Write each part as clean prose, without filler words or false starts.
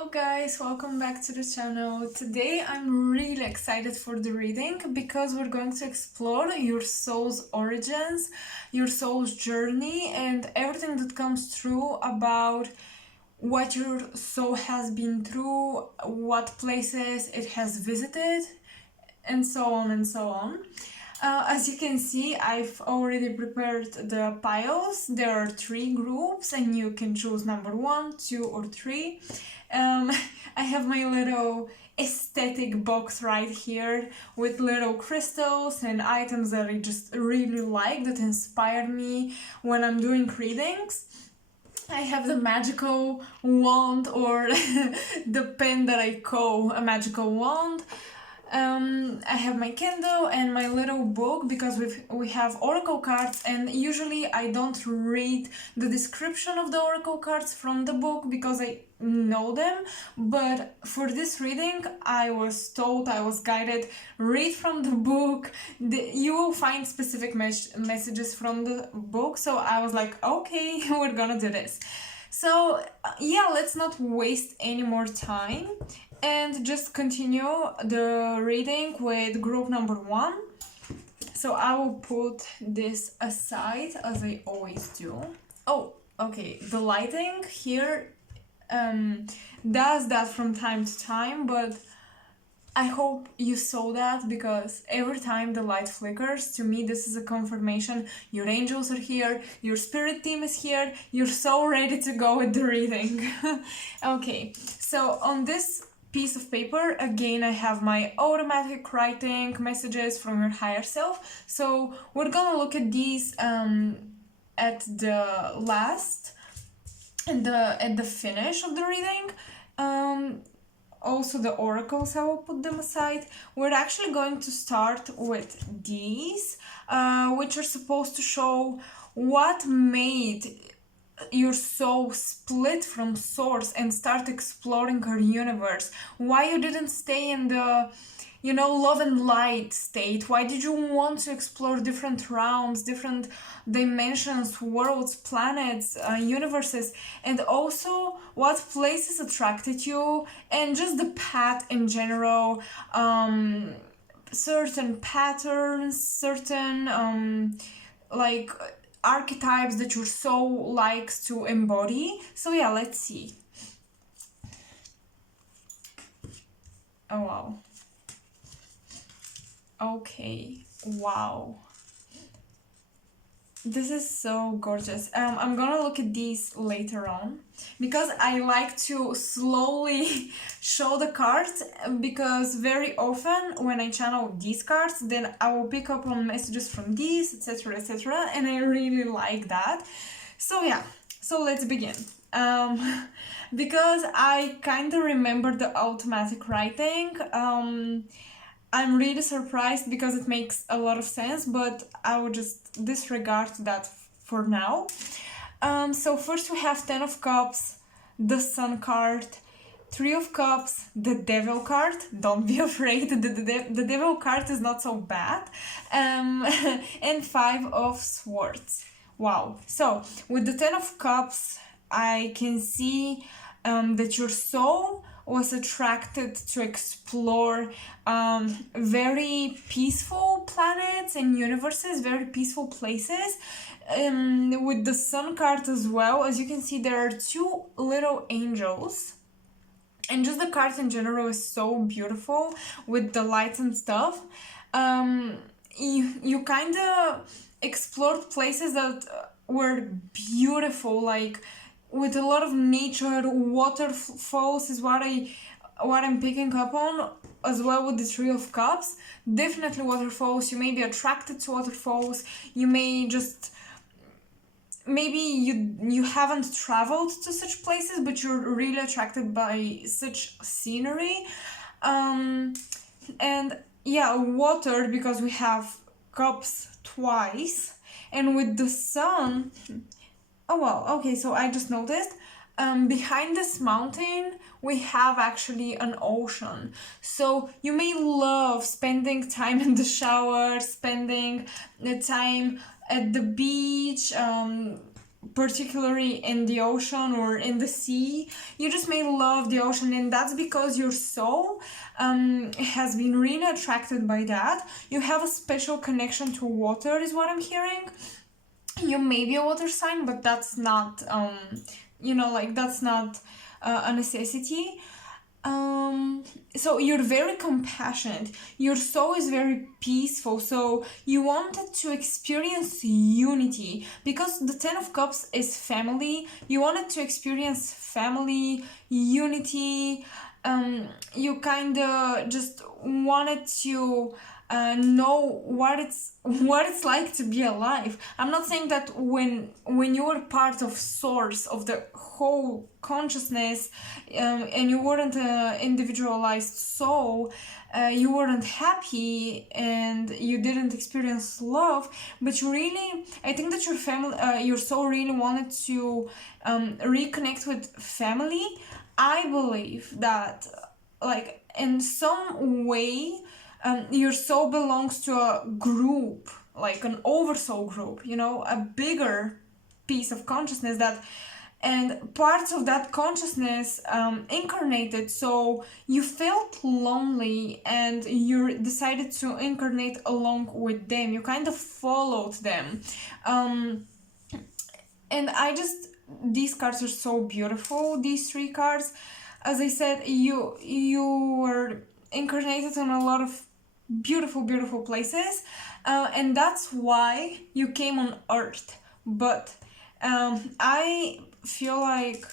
Hello guys, welcome back to the channel. Today I'm really excited for the reading because we're going to explore your soul's origins, your soul's journey, and everything that comes through about what your soul has been through, what places it has visited, and so on and so on. As you can see, I've already prepared the piles. There are 3 groups and you can choose number 1, 2 or 3. I have my little aesthetic box right here with little crystals and items that I just really like, that inspire me when I'm doing readings. I have the magical wand, or the pen that I call a magical wand. I have my candle and my little book because we have oracle cards, and usually I don't read the description of the oracle cards from the book because I know them, but for this reading I was told, I was guided, read from the book. You will find specific messages from the book, so I was like, okay, we're gonna do this. So yeah, let's not waste any more time and just continue the reading with group number 1. So I will put this aside as I always do. Oh, okay, the lighting here does that from time to time, but I hope you saw that, because every time the light flickers, to me this is a confirmation your angels are here, your spirit team is here, you're so ready to go with the reading. Okay, so on this piece of paper, again, I have my automatic writing messages from your higher self. So we're gonna look at these at the last, at the finish of the reading. Also the oracles, I will put them aside. We're actually going to start with these, which are supposed to show what made your soul split from source and start exploring our universe. Why you didn't stay in the, love and light state? Why did you want to explore different realms, different dimensions, worlds, planets, universes, and also what places attracted you, and just the path in general, certain patterns, certain like archetypes that your soul likes to embody. So yeah, let's see. Oh wow. Okay, wow. This is so gorgeous. I'm gonna look at these later on because I like to slowly show the cards, because very often when I channel these cards, then I will pick up on messages from these, etc, etc, and I really like that. So yeah, so let's begin. Because I kind of remember the automatic writing, I'm really surprised because it makes a lot of sense, but I will just disregard that for now. So first we have 10 of Cups, the Sun card, 3 of Cups, the Devil card. Don't be afraid, the Devil card is not so bad. And 5 of Swords. Wow. So with the 10 of Cups, I can see that your soul was attracted to explore very peaceful planets and universes, very peaceful places. With the Sun card as well, as you can see, there are 2 little angels, and just the card in general is so beautiful with the lights and stuff. You kind of explored places that were beautiful, like with a lot of nature. Waterfalls is what I'm picking up on, as well with the 3 of Cups. Definitely waterfalls. You may be attracted to waterfalls. You may just, maybe you haven't traveled to such places, but you're really attracted by such scenery. And yeah, water, because we have Cups twice, and with the Sun. Oh well, okay, so I just noticed, behind this mountain, we have actually an ocean. So you may love spending time in the shower, spending the time at the beach, particularly in the ocean or in the sea. You just may love the ocean, and that's because your soul has been really attracted by that. You have a special connection to water, is what I'm hearing. You may be a water sign, but that's not that's not a necessity. So you're very compassionate, your soul is very peaceful, so you wanted to experience unity because the 10 of cups is family. You wanted to experience family, unity. You kind of just wanted to know what it's like to be alive. I'm not saying that when you were part of source of the whole consciousness, and you weren't an individualized soul, you weren't happy and you didn't experience love, but you really, I think that your family, your soul really wanted to reconnect with family. I believe that, like, in some way, your soul belongs to a group, like an oversoul group, a bigger piece of consciousness, that and parts of that consciousness incarnated, so you felt lonely and you decided to incarnate along with them. You kind of followed them. And these cards are so beautiful, these 3 cards. As I said, you were incarnated in a lot of beautiful places, and that's why you came on earth. But I feel like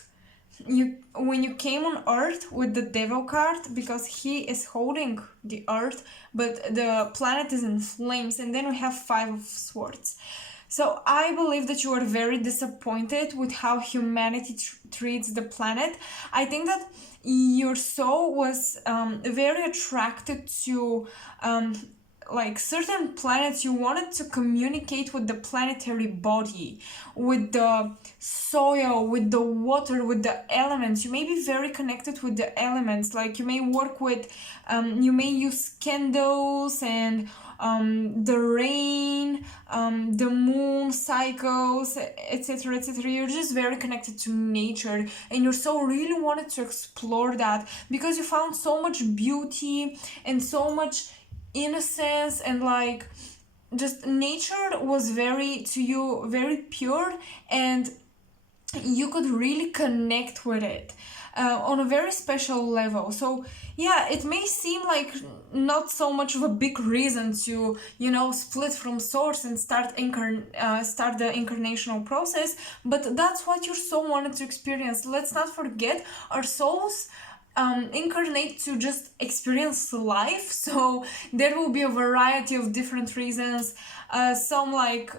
when you came on earth with the devil card, because he is holding the earth, but the planet is in flames, and then we have 5 of swords. So I believe that you are very disappointed with how humanity treats the planet. I think that your soul was very attracted to like certain planets. You wanted to communicate with the planetary body, with the soil, with the water, with the elements. You may be very connected with the elements, like you may work with you may use candles and the rain, the moon cycles, etc. You're just very connected to nature, and your soul really wanted to explore that because you found so much beauty and so much innocence, and like just nature was very pure, and you could really connect with it on a very special level. So yeah, it may seem like not so much of a big reason to split from source and start the incarnational process, but that's what your soul wanted to experience. Let's not forget, our souls incarnate to just experience life, so there will be a variety of different reasons. Some like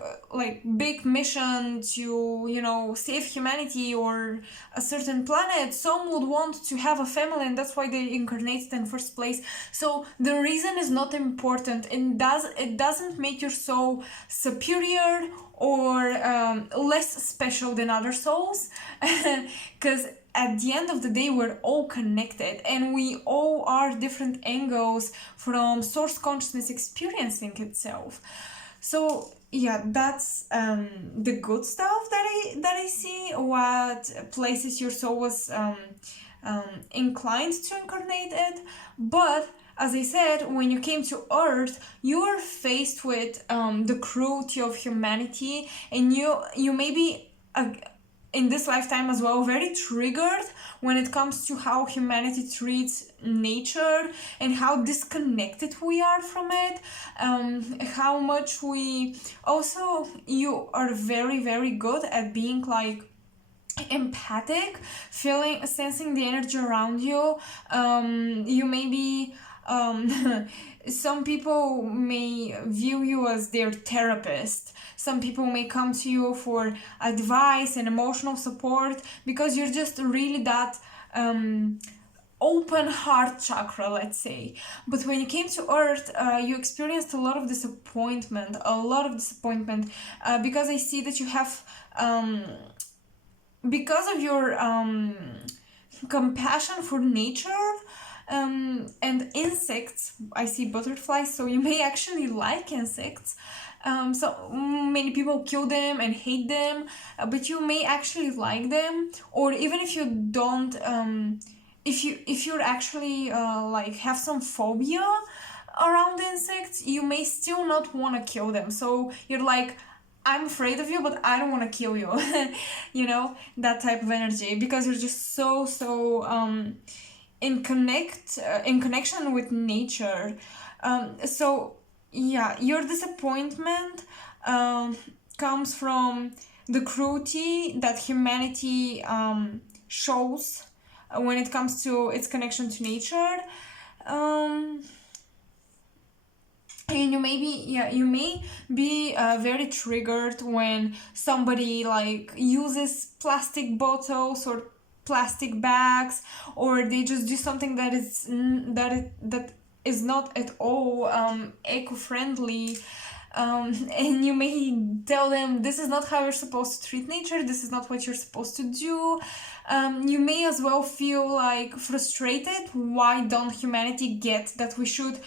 big mission to save humanity or a certain planet. Some would want to have a family, and that's why they incarnated in first place. So the reason is not important, and it doesn't make your soul superior or less special than other souls, because at the end of the day, we're all connected, and we all are different angles from source consciousness experiencing itself. So yeah, that's the good stuff that I see. What places your soul was inclined to incarnate it. But as I said, when you came to Earth, you were faced with the cruelty of humanity, and you may be in this lifetime as well very triggered when it comes to how humanity treats nature and how disconnected we are from it, how much you are very good at being like empathic, sensing the energy around you. You may be some people may view you as their therapist. Some people may come to you for advice and emotional support because you're just really that open heart chakra, let's say. But when you came to Earth, you experienced a lot of disappointment, because I see that you have, because of your compassion for nature, and insects. I see butterflies, so you may actually like insects. So many people kill them and hate them, but you may actually like them, or even if you don't, if you're actually like have some phobia around insects, you may still not want to kill them. So you're like, I'm afraid of you, but I don't want to kill you. You know, that type of energy, because you're just so in connection with nature. So yeah, your disappointment comes from the cruelty that humanity shows when it comes to its connection to nature. um, and you may be very triggered when somebody like uses plastic bottles or plastic bags, or they just do something that is not at all eco-friendly. And you may tell them, this is not how you're supposed to treat nature, this is not what you're supposed to do. You may as well feel like frustrated. Why don't humanity get that we should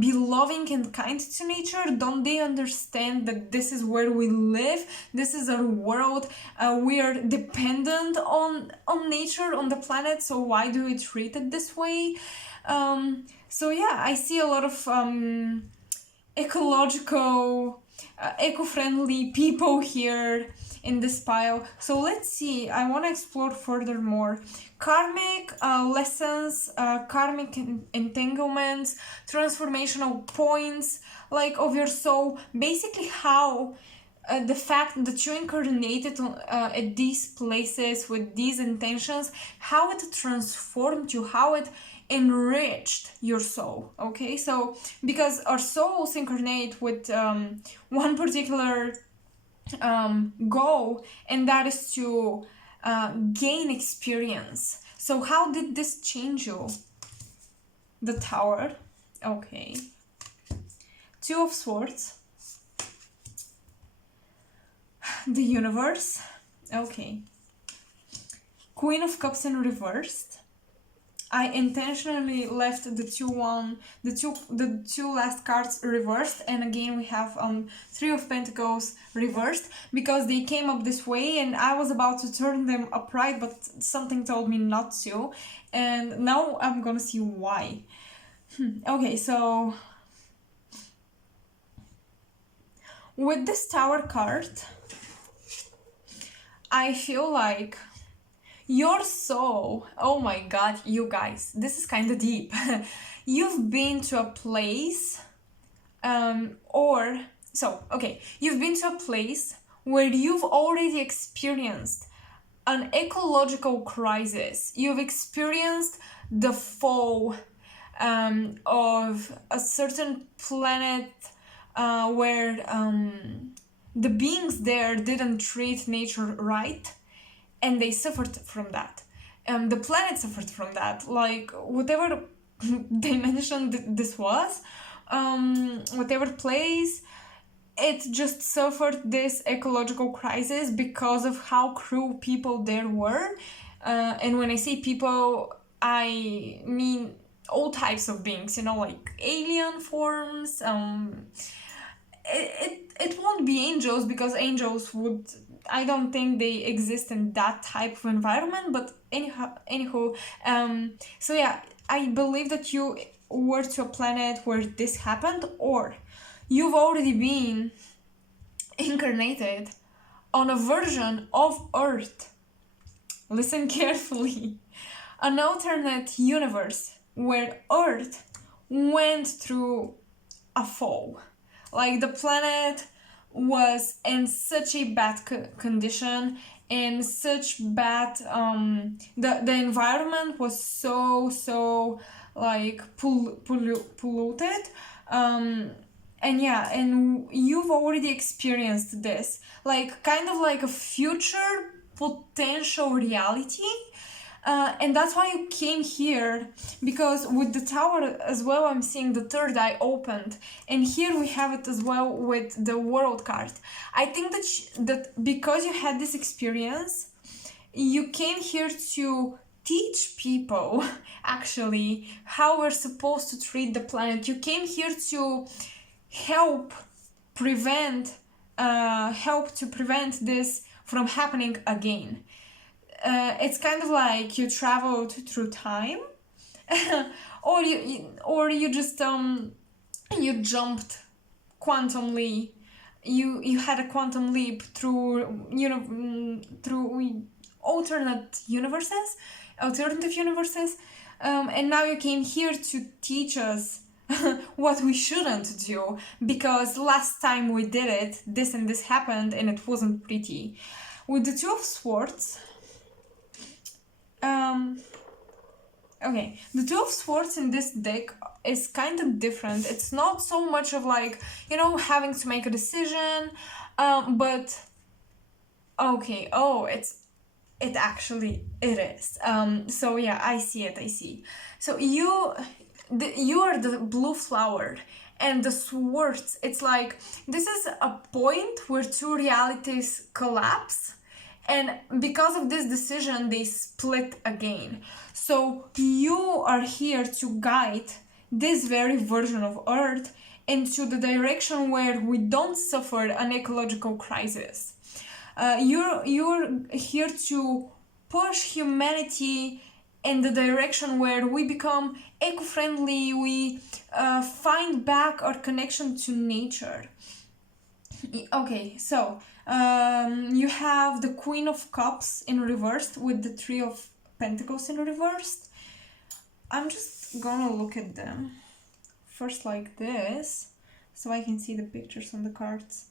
be loving and kind to nature? Don't they understand that this is where we live? This is our world. We are dependent on nature, on the planet. So why do we treat it this way? So yeah, I see a lot of ecological, eco-friendly people here in this pile. So let's see, I want to explore furthermore. Karmic lessons, karmic entanglements, transformational points like of your soul. Basically how the fact that you incarnated at these places with these intentions, how it transformed you, how it enriched your soul. Okay, so because our souls incarnate with one particular goal, and that is to gain experience. So how did this change you? The Tower. Okay. Two of Swords. The Universe. Okay. Queen of Cups in reversed. I intentionally left the two last cards reversed, and again we have Three of Pentacles reversed, because they came up this way and I was about to turn them upright, but something told me not to, and now I'm gonna see why. Okay, so with this Tower card, I feel like your soul, oh my god, you guys, this is kind of deep. You've been to a place, you've been to a place where you've already experienced an ecological crisis. You've experienced the fall of a certain planet where the beings there didn't treat nature right, and they suffered from that. The planet suffered from that. Like, whatever dimension this was, whatever place, it just suffered this ecological crisis because of how cruel people there were. And when I say people, I mean all types of beings, you know, like alien forms. It won't be angels, because angels would, I don't think they exist in that type of environment, but anyhow, so yeah, I believe that you were to a planet where this happened, or you've already been incarnated on a version of Earth. Listen carefully. An alternate universe where Earth went through a fall. Like, the planet was in such a bad condition, in such bad the environment was so like polluted, and yeah, and you've already experienced this, like kind of like a future potential reality. And that's why you came here, because with the Tower as well, I'm seeing the third eye opened, and here we have it as well with the World card. I think that because you had this experience, you came here to teach people actually how we're supposed to treat the planet. You came here to help help to prevent this from happening again. It's kind of like you traveled through time, or you just you jumped quantumly. You had a quantum leap through through alternative universes, and now you came here to teach us what we shouldn't do, because last time we did it, this and this happened and it wasn't pretty. With the Two of Swords, okay, the Two of Swords in this deck is kind of different. It's not so much of like, having to make a decision, but okay, it is. So yeah, I see. So you are the blue flower, and the swords, it's like, this is a point where two realities collapse, and because of this decision, they split again. So you are here to guide this very version of Earth into the direction where we don't suffer an ecological crisis. You're here to push humanity in the direction where we become eco-friendly, we find back our connection to nature. Okay, so you have the Queen of Cups in reversed with the Three of Pentacles in reversed. I'm just gonna look at them first like this, so I can see the pictures on the cards.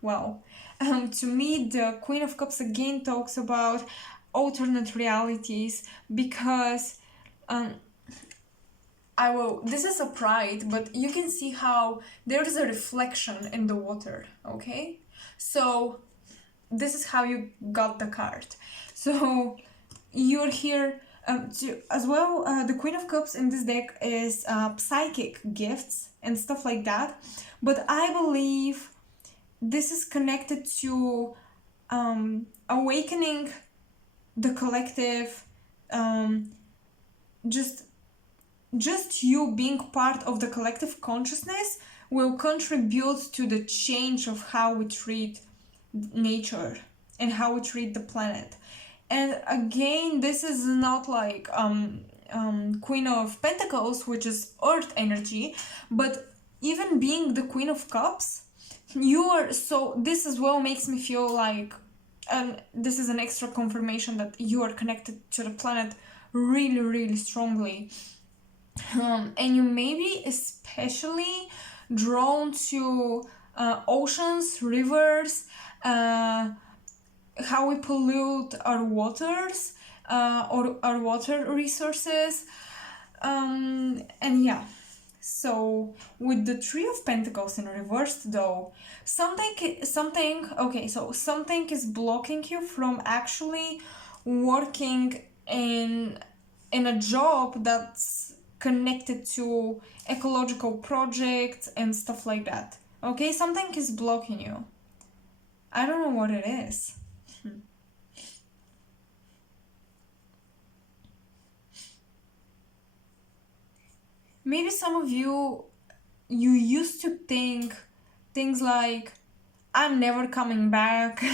Wow. To me, the Queen of Cups again talks about alternate realities, because this is a pride, but you can see how there is a reflection in the water, okay? So this is how you got the card. So you're here as well. The Queen of Cups in this deck is psychic gifts and stuff like that, but I believe this is connected to awakening the collective. Just you being part of the collective consciousness will contribute to the change of how we treat nature and how we treat the planet. And again, this is not like Queen of Pentacles, which is earth energy, but even being the Queen of Cups, this as well makes me feel like, this is an extra confirmation that you are connected to the planet really, really strongly. And you may be especially drawn to oceans, rivers, how we pollute our waters, or our water resources, and yeah. So with the Three of Pentacles in reversed, though, something is blocking you from actually working in a job that's connected to ecological projects and stuff like that. Okay, something is blocking you. I don't know what it is. Maybe some of you used to think things like, I'm never coming back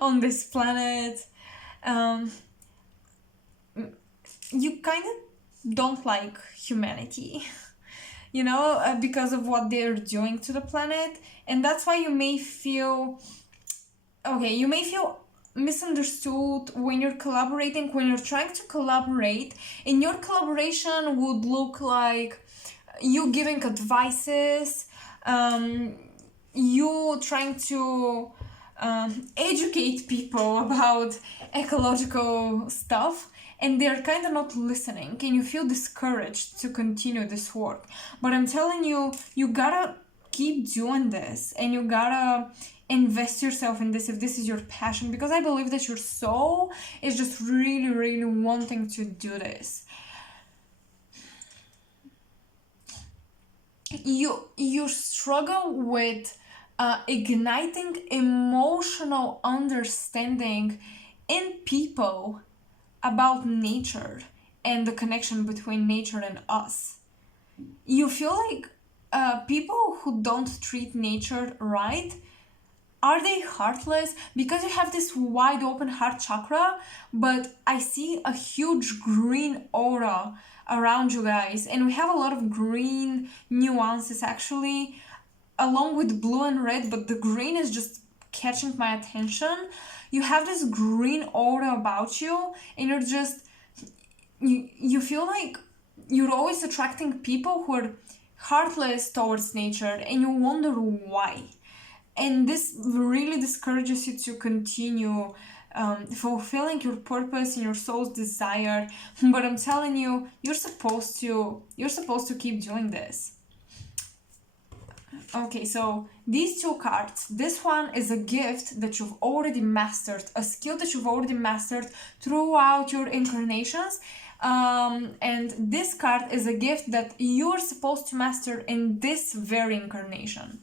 on this planet. You kind of don't like humanity, because of what they're doing to the planet. And that's why you may feel misunderstood when you're collaborating, when you're trying to collaborate, and your collaboration would look like you giving advices, you trying to educate people about ecological stuff, and they're kind of not listening, and you feel discouraged to continue this work. But I'm telling you, you gotta keep doing this, and you gotta invest yourself in this if this is your passion, because I believe that your soul is just really, really wanting to do this. You struggle with igniting emotional understanding in people about nature and the connection between nature and us. you feel like people who don't treat nature right, are they heartless? Because you have this wide open heart chakra, but I see a huge green aura around you guys, and we have a lot of green nuances actually, along with blue and red, but the green is just catching my attention. You have this green aura about you, and you feel like you're always attracting people who are heartless towards nature, and you wonder why. And this really discourages you to continue fulfilling your purpose and your soul's desire. But I'm telling you, you're supposed to keep doing this. Okay, so these two cards, this one is a gift that you've already mastered, a skill that you've already mastered throughout your incarnations. And this card is a gift that you're supposed to master in this very incarnation.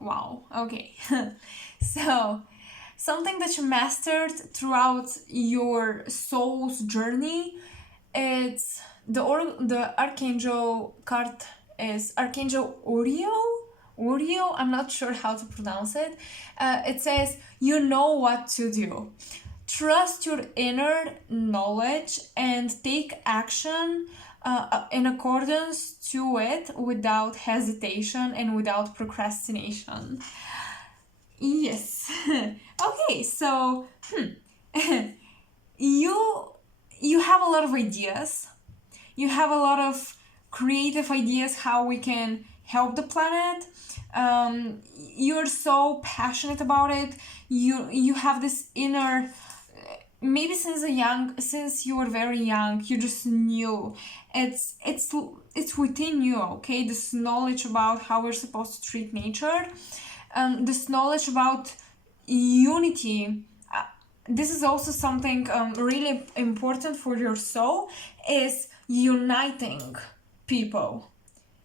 Wow, okay. So, something that you mastered throughout your soul's journey, it's the archangel card is Archangel Uriel. I'm not sure how to pronounce it. It says, you know what to do. Trust your inner knowledge and take action in accordance to it without hesitation and without procrastination. Yes. Okay, so you have a lot of ideas. You have a lot of creative ideas how we can help the planet. You're so passionate about it. You have this inner, maybe since you were very young, you just knew it's within you. Okay, this knowledge about how we're supposed to treat nature, this knowledge about unity. This is also something really important for your soul, is uniting people.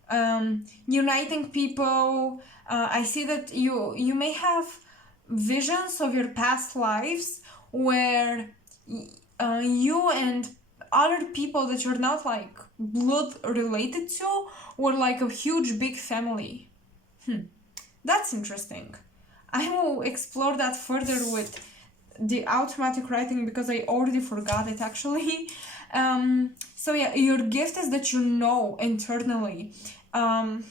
I see that you may have visions of your past lives where you and other people that you're not like blood related to were like a huge big family. That's interesting. I will explore that further with the automatic writing because I already forgot it actually. So yeah, your gift is that you know internally, and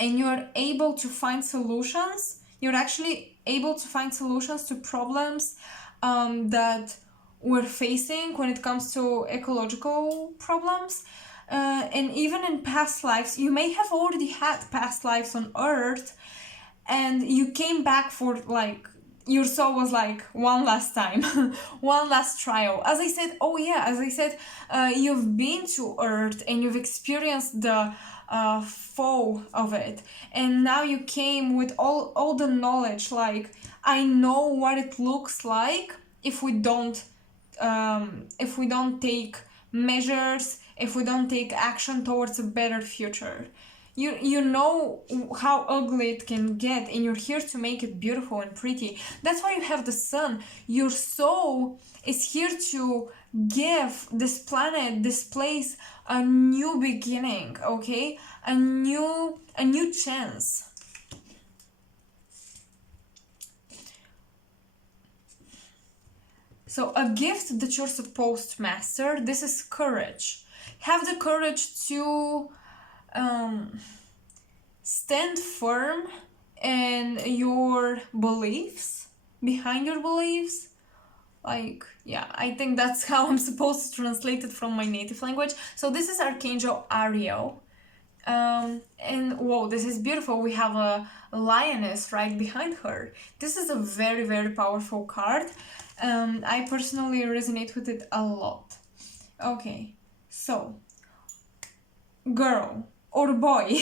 you're able to find solutions. You're actually able to find solutions to problems that we're facing when it comes to ecological problems. And even in past lives, you may have already had past lives on Earth, and you came back for like, your soul was like, one last time, one last trial. As I said, you've been to Earth and you've experienced the fall of it, and now you came with all the knowledge, like, I know what it looks like if we don't take measures, if we don't take action towards a better future. You know how ugly it can get, and you're here to make it beautiful and pretty. That's why you have the sun. Your soul is here to give this planet, this place, a new beginning, okay? A new chance. So a gift that you're supposed to master, this is courage. Have the courage to stand firm in your beliefs, behind your beliefs. Like, yeah, I think that's how I'm supposed to translate it from my native language. So this is Archangel Ariel. And whoa, this is beautiful. We have a lioness right behind her. This is a very, very powerful card. I personally resonate with it a lot. Okay, so girl or boy,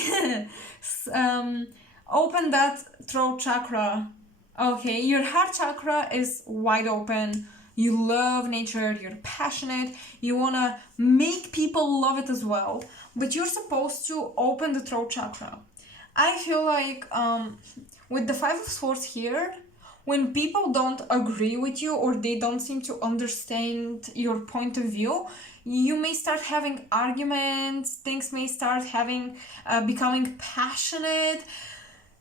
open that throat chakra. Okay, your heart chakra is wide open. You love nature, you're passionate, you wanna make people love it as well, but you're supposed to open the throat chakra. I feel like with the Five of Swords here, when people don't agree with you or they don't seem to understand your point of view, you may start having arguments, things may start becoming passionate,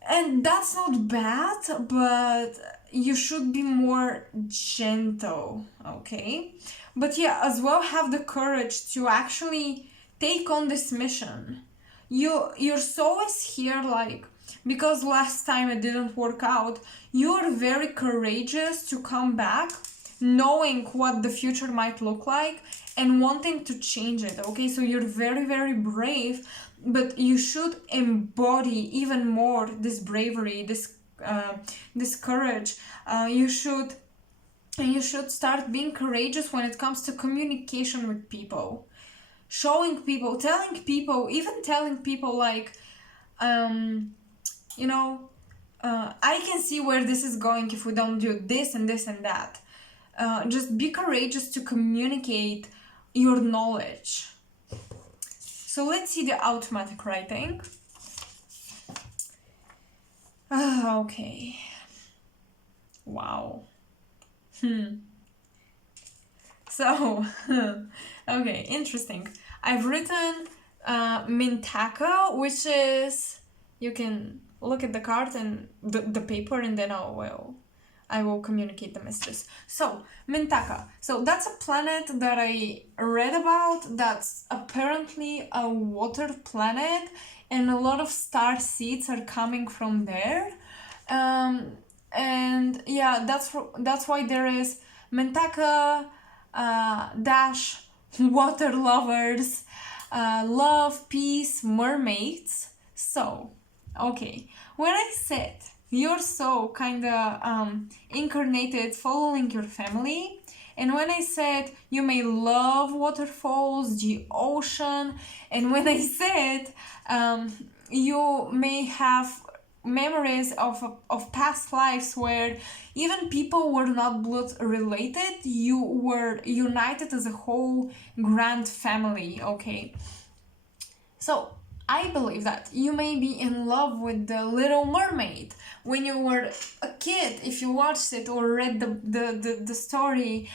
and that's not bad, but you should be more gentle, okay? But yeah, as well have the courage to actually take on this mission. Your soul is here, like, because last time it didn't work out, you're very courageous to come back, knowing what the future might look like and wanting to change it, okay? So you're very, very brave, but you should embody even more this bravery, this courage. You should start being courageous when it comes to communication with people, showing people, telling people, even telling people like, you know, I can see where this is going if we don't do this and this and that. Just be courageous to communicate your knowledge. So let's see the automatic writing. Okay. Wow. So, okay, interesting. I've written Mintaka, which is, you can look at the card and the paper, and then I will communicate the messages. So, Mintaka. So that's a planet that I read about. That's apparently a water planet, and a lot of star seeds are coming from there. And yeah, that's why there is Mintaka dash water lovers, love, peace, mermaids. So, okay, when I said you're so kinda incarnated following your family, and when I said you may love waterfalls, the ocean, and when I said you may have memories of past lives where even people were not blood related, you were united as a whole grand family, okay? So I believe that you may be in love with the Little Mermaid when you were a kid. If you watched it or read the story,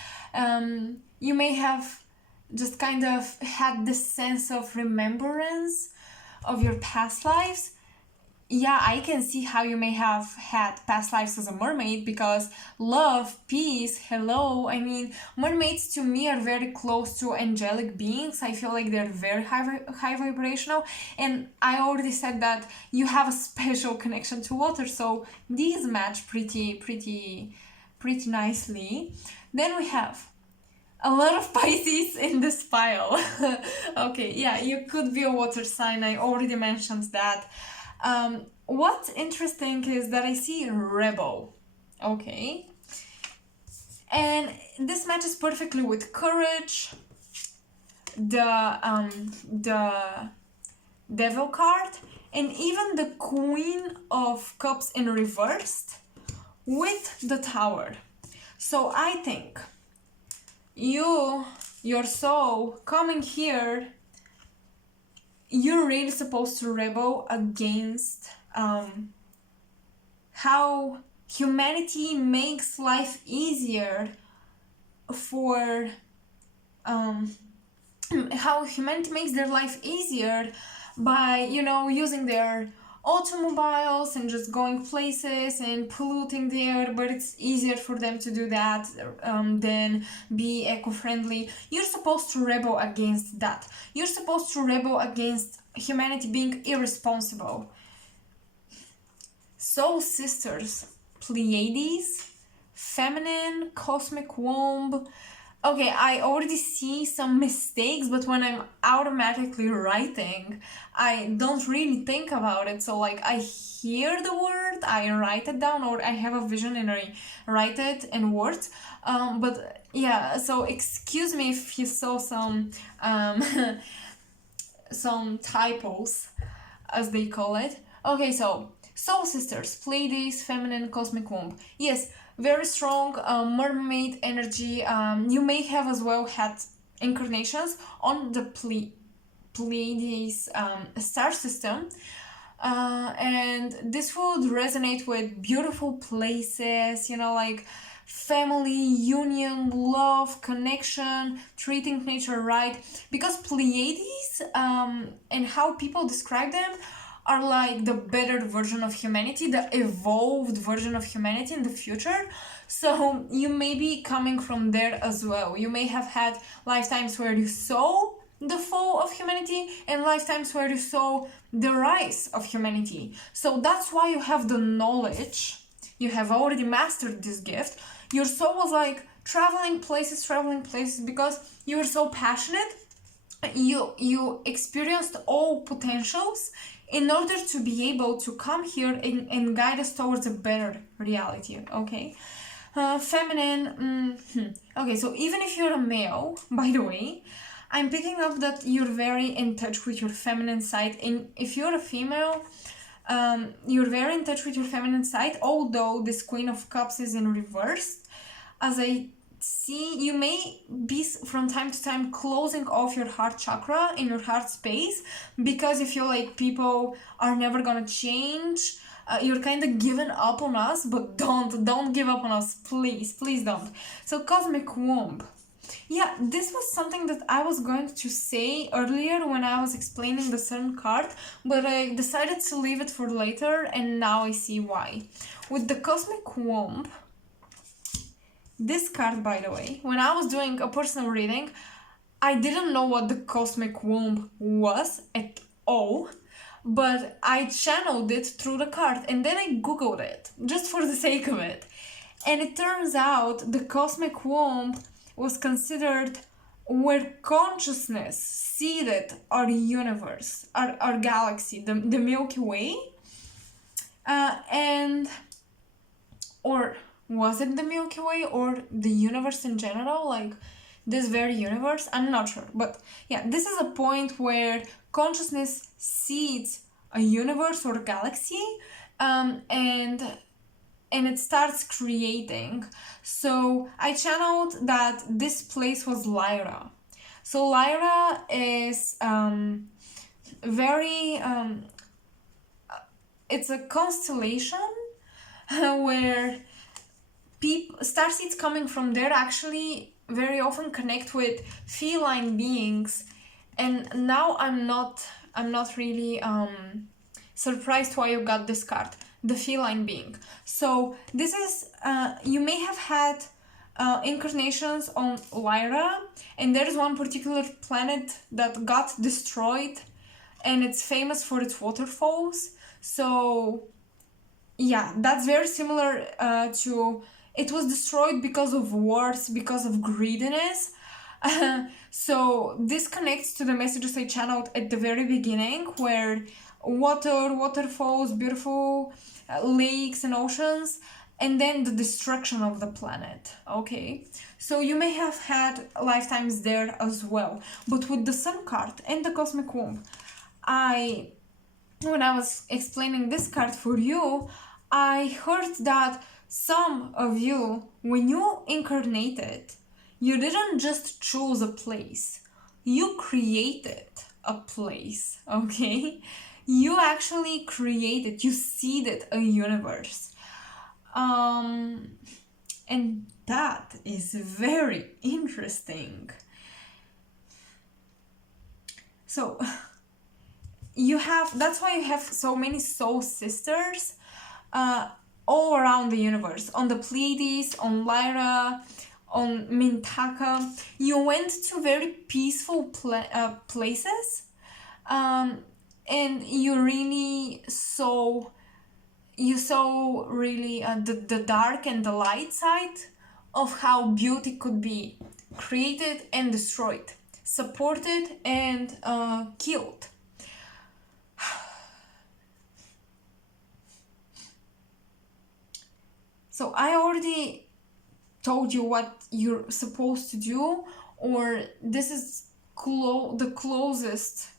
you may have just kind of had this sense of remembrance of your past lives. Yeah, I can see how you may have had past lives as a mermaid, because love, peace, hello. I mean, mermaids to me are very close to angelic beings. I feel like they're very high vibrational, and I already said that you have a special connection to water, so these match pretty nicely. Then we have a lot of Pisces in this pile. Okay, yeah, you could be a water sign. I already mentioned that. What's interesting is that I see rebel, okay? And this matches perfectly with courage, the devil card, and even the Queen of Cups in reversed with the Tower. So I think your soul coming here, you're really supposed to rebel against how humanity makes life easier for how humanity makes their life easier by, using their automobiles and just going places and polluting the air, but it's easier for them to do that than be eco-friendly. You're supposed to rebel against that. You're supposed to rebel against humanity being irresponsible. Soul sisters, Pleiades, feminine, cosmic womb. Okay, I already see some mistakes, but when I'm automatically writing, I don't really think about it. So like, I hear the word, I write it down, or I have a vision and I write it in words. But yeah, so excuse me if you saw some some typos, as they call it. Okay, so soul sisters, Pleiades, feminine, cosmic womb. Yes, very strong mermaid energy. You may have as well had incarnations on the Pleiades star system. And this would resonate with beautiful places, you know, like family, union, love, connection, treating nature right. Because Pleiades, and how people describe them, are like the better version of humanity, the evolved version of humanity in the future. So you may be coming from there as well. You may have had lifetimes where you saw the fall of humanity and lifetimes where you saw the rise of humanity. So that's why you have the knowledge. You have already mastered this gift. Your soul was like traveling places because you were so passionate. You experienced all potentials in order to be able to come here and guide us towards a better reality. Okay. Feminine. Okay, so even if you're a male, by the way, I'm picking up that you're very in touch with your feminine side. And if you're a female, you're very in touch with your feminine side, although this Queen of Cups is in reverse. As I see, you may be from time to time closing off your heart chakra in your heart space because you feel like people are never gonna change. You're kind of giving up on us, but don't give up on us, please don't. So cosmic womb. Yeah, this was something that I was going to say earlier when I was explaining the Sun card, but I decided to leave it for later, and now I see why. With the cosmic womb, this card, by the way, when I was doing a personal reading, I didn't know what the cosmic womb was at all, but I channeled it through the card and then I googled it just for the sake of it. And it turns out the cosmic womb was considered where consciousness seeded our universe, our galaxy, the Milky Way. Or was it the Milky Way or the universe in general? Like this very universe? I'm not sure. But yeah, this is a point where consciousness seeds a universe or a galaxy, and it starts creating. So I channeled that this place was Lyra. So Lyra is it's a constellation where star seeds coming from there actually very often connect with feline beings. And now I'm not really surprised why you got this card, the feline being. So this is you may have had incarnations on Lyra, and there's one particular planet that got destroyed and it's famous for its waterfalls. So yeah, that's very similar to it was destroyed because of wars, because of greediness. So this connects to the messages I channeled at the very beginning, where waterfalls, beautiful lakes and oceans, and then the destruction of the planet. Okay, so you may have had lifetimes there as well. But with the Sun card and the cosmic womb, when I was explaining this card for you, I heard that some of you, when you incarnated, you didn't just choose a place, you created a place, okay? You actually created, you seeded a universe. And that is very interesting. So that's why you have so many soul sisters all around the universe, on the Pleiades, on Lyra, on Mintaka. You went to very peaceful places, and you really saw really the dark and the light side of how beauty could be created and destroyed, supported and killed. So I already told you what you're supposed to do, or this is the closest.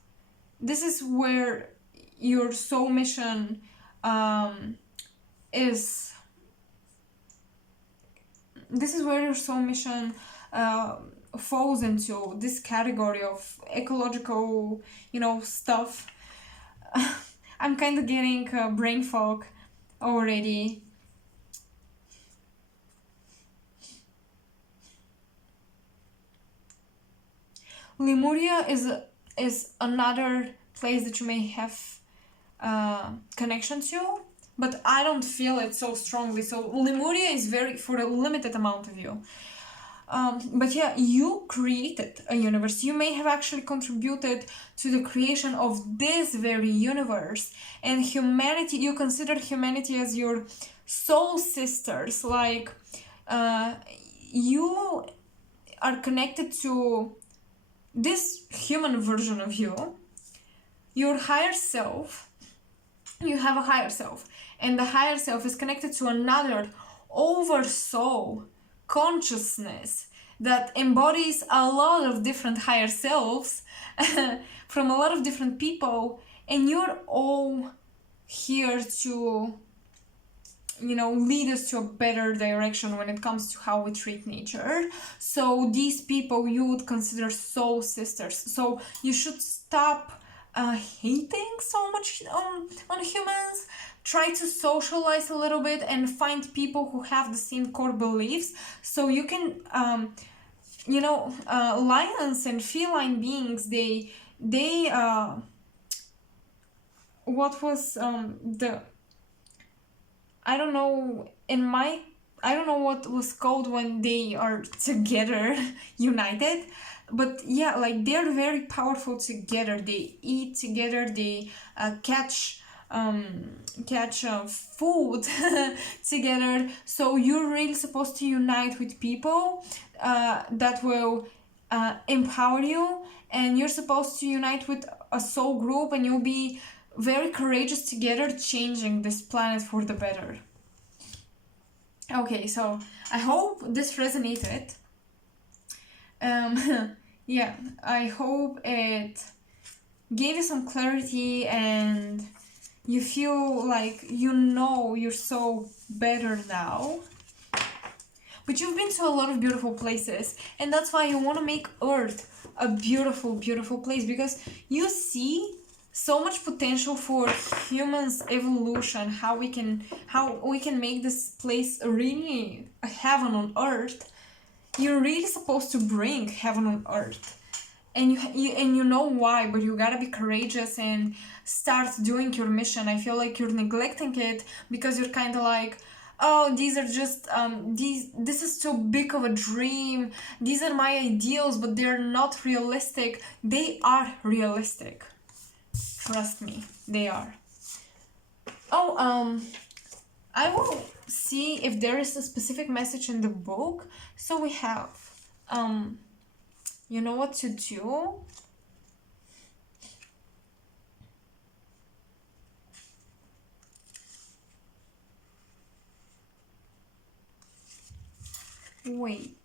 This is where your soul mission is. This is where your soul mission falls into this category of ecological, stuff. I'm kind of getting brain fog already. Lemuria is another place that you may have connection to, but I don't feel it so strongly. So Lemuria is very for a limited amount of you. But yeah, you created a universe. You may have actually contributed to the creation of this very universe. And humanity, you consider humanity as your soul sisters. Like, you are connected to this human version of you, your higher self. You have a higher self, and the higher self is connected to another oversoul consciousness that embodies a lot of different higher selves from a lot of different people, and you're all here to, you know, lead us to a better direction when it comes to how we treat nature. So these people you would consider soul sisters. So you should stop hating so much on humans. Try to socialize a little bit and find people who have the same core beliefs, so you can lions and feline beings, they what was the I don't know what was called when they are together united, but yeah, like they're very powerful together. They eat together, they catch food together. So you're really supposed to unite with people that will empower you, and you're supposed to unite with a soul group, and you'll be very courageous together, changing this planet for the better. Okay, so I hope this resonated. Yeah, I hope it gave you some clarity and you feel like you know your soul better now. But you've been to a lot of beautiful places, and that's why you want to make Earth a beautiful, beautiful place, because you see so much potential for humans' evolution, how we can make this place really a heaven on earth. You're really supposed to bring heaven on earth, and you know why, but you gotta be courageous and start doing your mission. I feel like you're neglecting it because you're kind of like, oh, these are just this is too big of a dream, these are my ideals, but they're not realistic. They are realistic. Trust me, they are. Oh, I will see if there is a specific message in the book. So we have, you know what to do? Wait.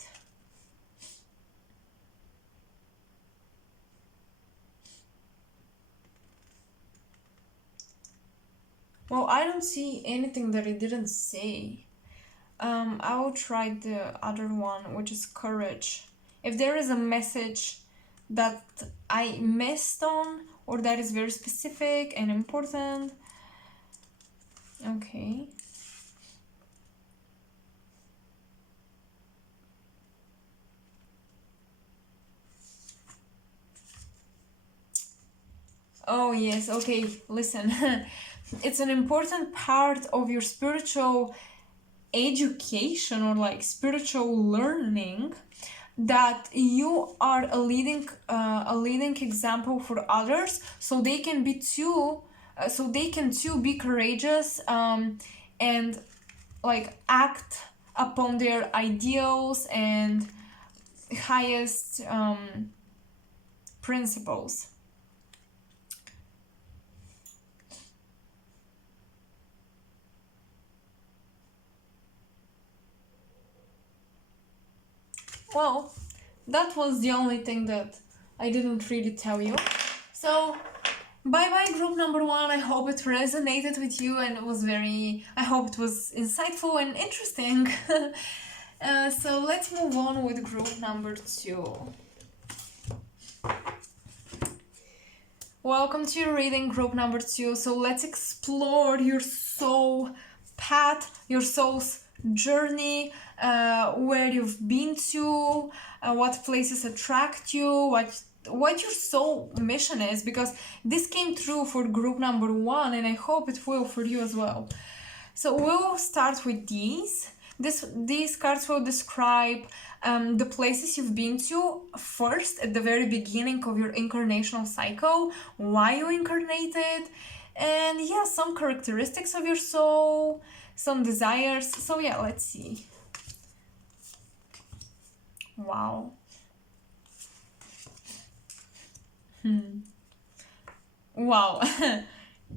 Well, I don't see anything that it didn't say. I will try the other one, which is courage. If there is a message that I missed on, or that is very specific and important. Okay. Oh yes, okay, listen. It's an important part of your spiritual education, or like spiritual learning, that you are a leading example for others, so they can too be courageous and like act upon their ideals and highest principles. Well, that was the only thing that I didn't really tell you. So, bye-bye group number 1. I hope it resonated with you and I hope it was insightful and interesting. So let's move on with group number 2. Welcome to your reading group number 2. So let's explore your soul path, your soul's journey, where you've been to, what places attract you, what your soul mission is, because this came true for group number 1 and I hope it will for you as well. So we'll start with these. These cards will describe the places you've been to first at the very beginning of your incarnational cycle, why you incarnated, and yeah, some characteristics of your soul, some desires. So yeah, let's see. Wow. Wow.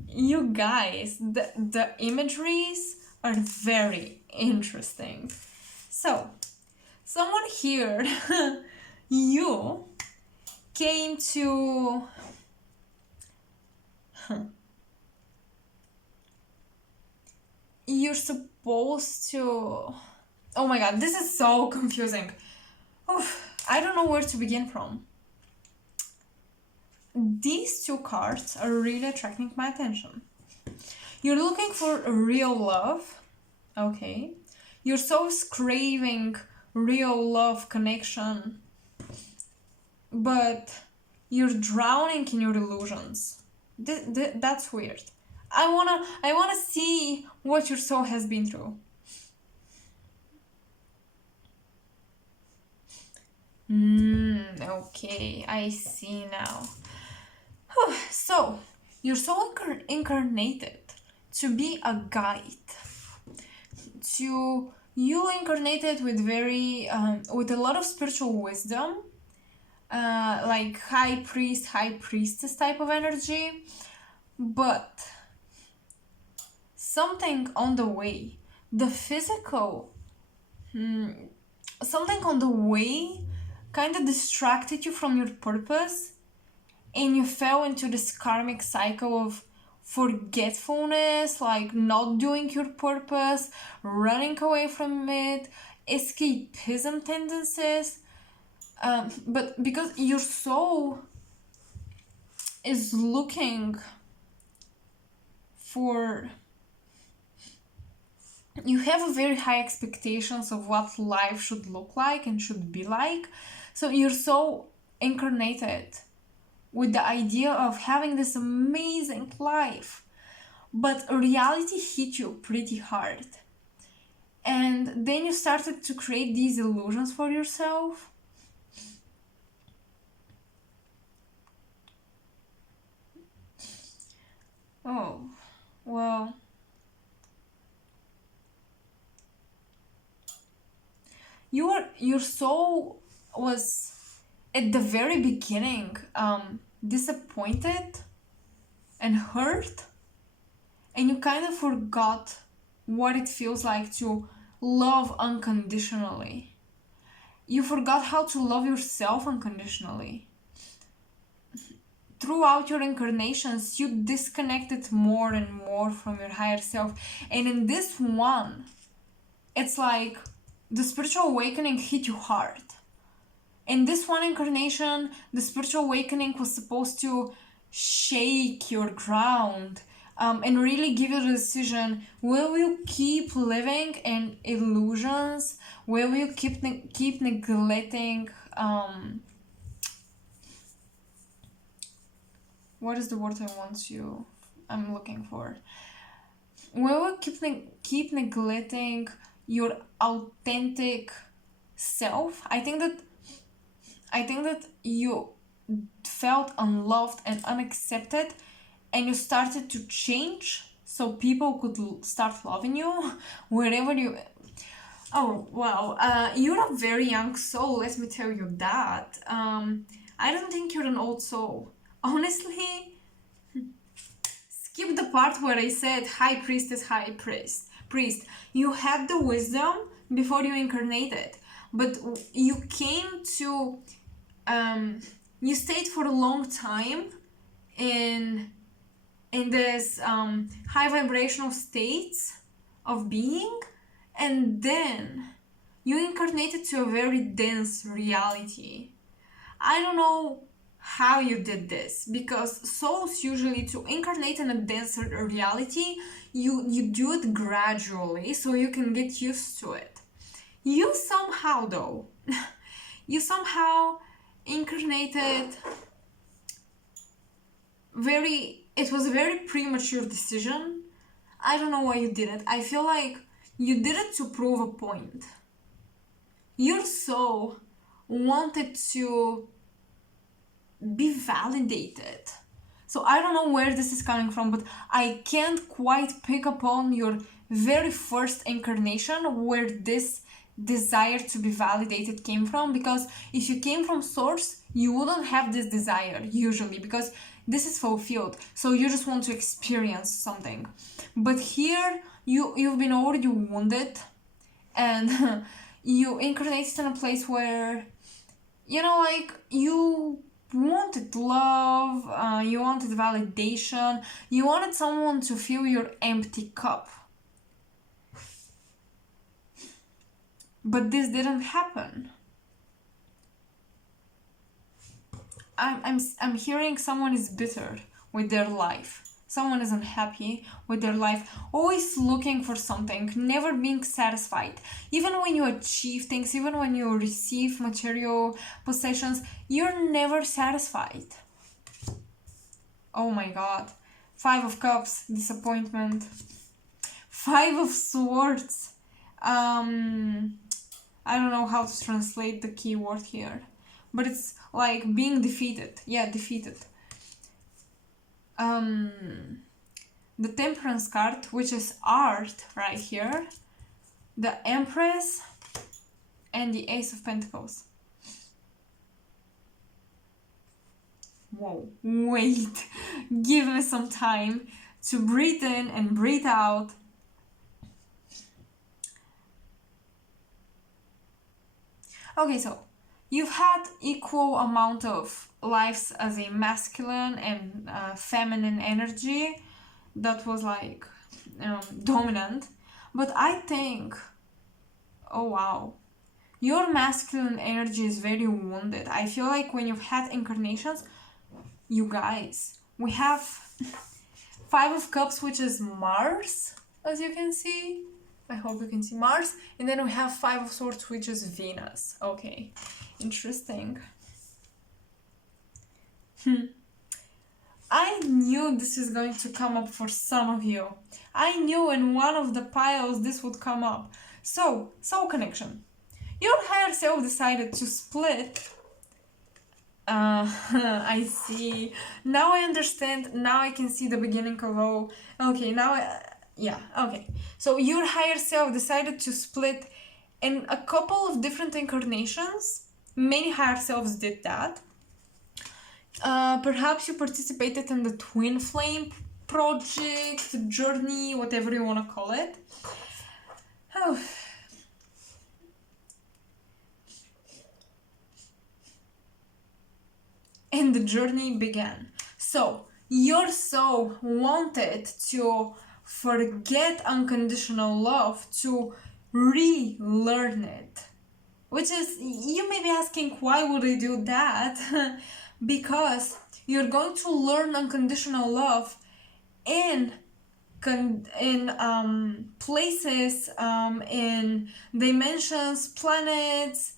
You guys, the imageries are very interesting. So, someone here, you came to... You're supposed to... Oh my god, this is so confusing. Oof, I don't know where to begin from. These two cards are really attracting my attention. You're looking for a real love. Okay. Your soul's craving real love connection. But you're drowning in your illusions. That's weird. I wanna see what your soul has been through. Okay, I see now. So, your soul incarnated to be a guide. You incarnated with with a lot of spiritual wisdom, like high priest, high priestess type of energy, but something on the way, the physical, something on the way kind of distracted you from your purpose, and you fell into this karmic cycle of forgetfulness, like not doing your purpose, running away from it, escapism tendencies. But because your soul is looking for... You have a very high expectations of what life should look like and should be like. So your soul incarnated with the idea of having this amazing life, but reality hit you pretty hard, and then you started to create these illusions for yourself. Oh, well, your soul was at the very beginning disappointed and hurt, and you kind of forgot what it feels like to love unconditionally. You forgot how to love yourself unconditionally. Throughout your incarnations, you disconnected more and more from your higher self, and in this one, it's like the spiritual awakening hit you hard. In this one incarnation, the spiritual awakening was supposed to shake your ground, and really give you the decision: will you keep living in illusions? Will you keep neglecting... what is the word I'm looking for? Will you keep neglecting your authentic self? I think that you felt unloved and unaccepted, and you started to change so people could start loving you wherever you... Oh, wow. You're a very young soul, let me tell you that. I don't think you're an old soul. Honestly, skip the part where I said high priestess, high priest. You had the wisdom before you incarnated, but you came to... you stayed for a long time in this high vibrational states of being, and then you incarnated to a very dense reality. I don't know how you did this, because souls usually, to incarnate in a denser reality, you do it gradually so you can get used to it. You somehow, though, you somehow incarnated it was a very premature decision. I don't know why you did it. I feel like you did it to prove a point. Your soul wanted to be validated. So I don't know where this is coming from, but I can't quite pick up on your very first incarnation where this desire to be validated came from, because if you came from source, you wouldn't have this desire usually, because this is fulfilled, so you just want to experience something. But here you've been already wounded, and you incarnated in a place where, you know, like, you wanted love, you wanted validation, you wanted someone to fill your empty cup. But this didn't happen. I'm hearing someone is bitter with their life. Someone is unhappy with their life, always looking for something, never being satisfied. Even when you achieve things, even when you receive material possessions, you're never satisfied. Oh my god. 5 of Cups, disappointment. 5 of Swords. I don't know how to translate the keyword here, but it's like being defeated. Yeah, defeated. The Temperance card, which is art right here, the Empress, and the Ace of Pentacles. Whoa, wait, give me some time to breathe in and breathe out. Okay, so you've had equal amount of lives as a masculine and feminine energy that was like dominant, but I think, oh wow, your masculine energy is very wounded. I feel like when you've had incarnations, you guys, we have 5 of Cups, which is Mars, as you can see. I hope you can see Mars. And then we have 5 of Swords, which is Venus. Okay, interesting. I knew this is going to come up for some of you. I knew in one of the piles this would come up. So, soul connection. Your higher self decided to split. I see. Now I understand. Now I can see the beginning of all. Okay, now yeah, okay. So your higher self decided to split in a couple of different incarnations. Many higher selves did that. Perhaps you participated in the twin flame project, journey, whatever you want to call it. Oh. And the journey began. So your soul wanted to forget unconditional love, to relearn it. Which is, you may be asking, why would I do that? Because you're going to learn unconditional love in places, in dimensions, planets,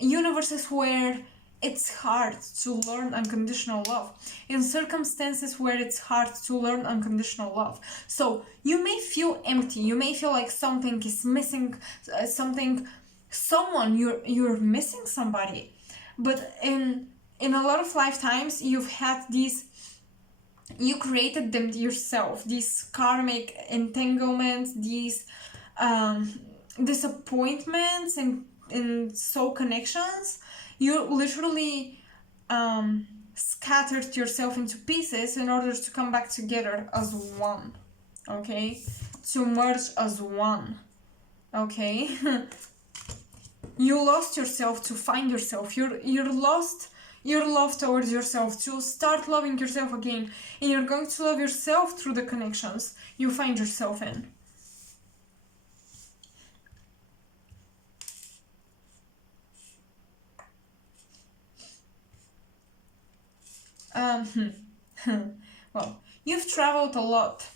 universes where it's hard to learn unconditional love, in circumstances where it's hard to learn unconditional love. So you may feel empty, you may feel like something is missing, you're missing somebody. But in a lot of lifetimes, you've had these, you created them yourself, these karmic entanglements, these disappointments in soul connections. You literally scattered yourself into pieces in order to come back together as one, okay? To merge as one, okay? You lost yourself to find yourself. You're lost your love towards yourself to start loving yourself again, and you're going to love yourself through the connections you find yourself in. Um, well, you've traveled a lot.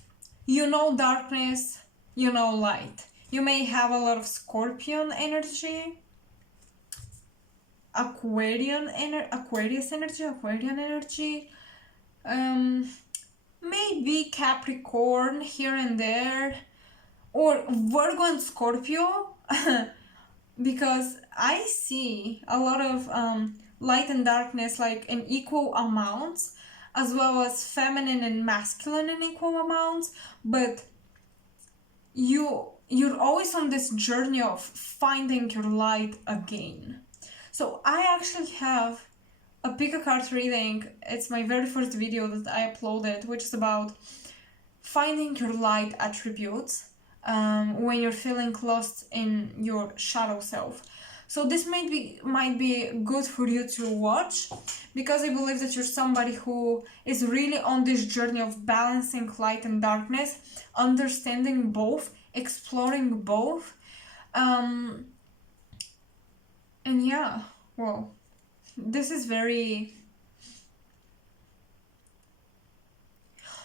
You know darkness, you know light. You may have a lot of Scorpion energy, Aquarius energy, Aquarian energy, maybe Capricorn here and there, or Virgo and Scorpio, because I see a lot of light and darkness like in equal amounts, as well as feminine and masculine in equal amounts, but you're always on this journey of finding your light again. So I actually have a pick a card reading. It's my very first video that I uploaded, which is about finding your light attributes when you're feeling lost in your shadow self. So this might be good for you to watch, because I believe that you're somebody who is really on this journey of balancing light and darkness, understanding both, exploring both. And yeah, well, this is very...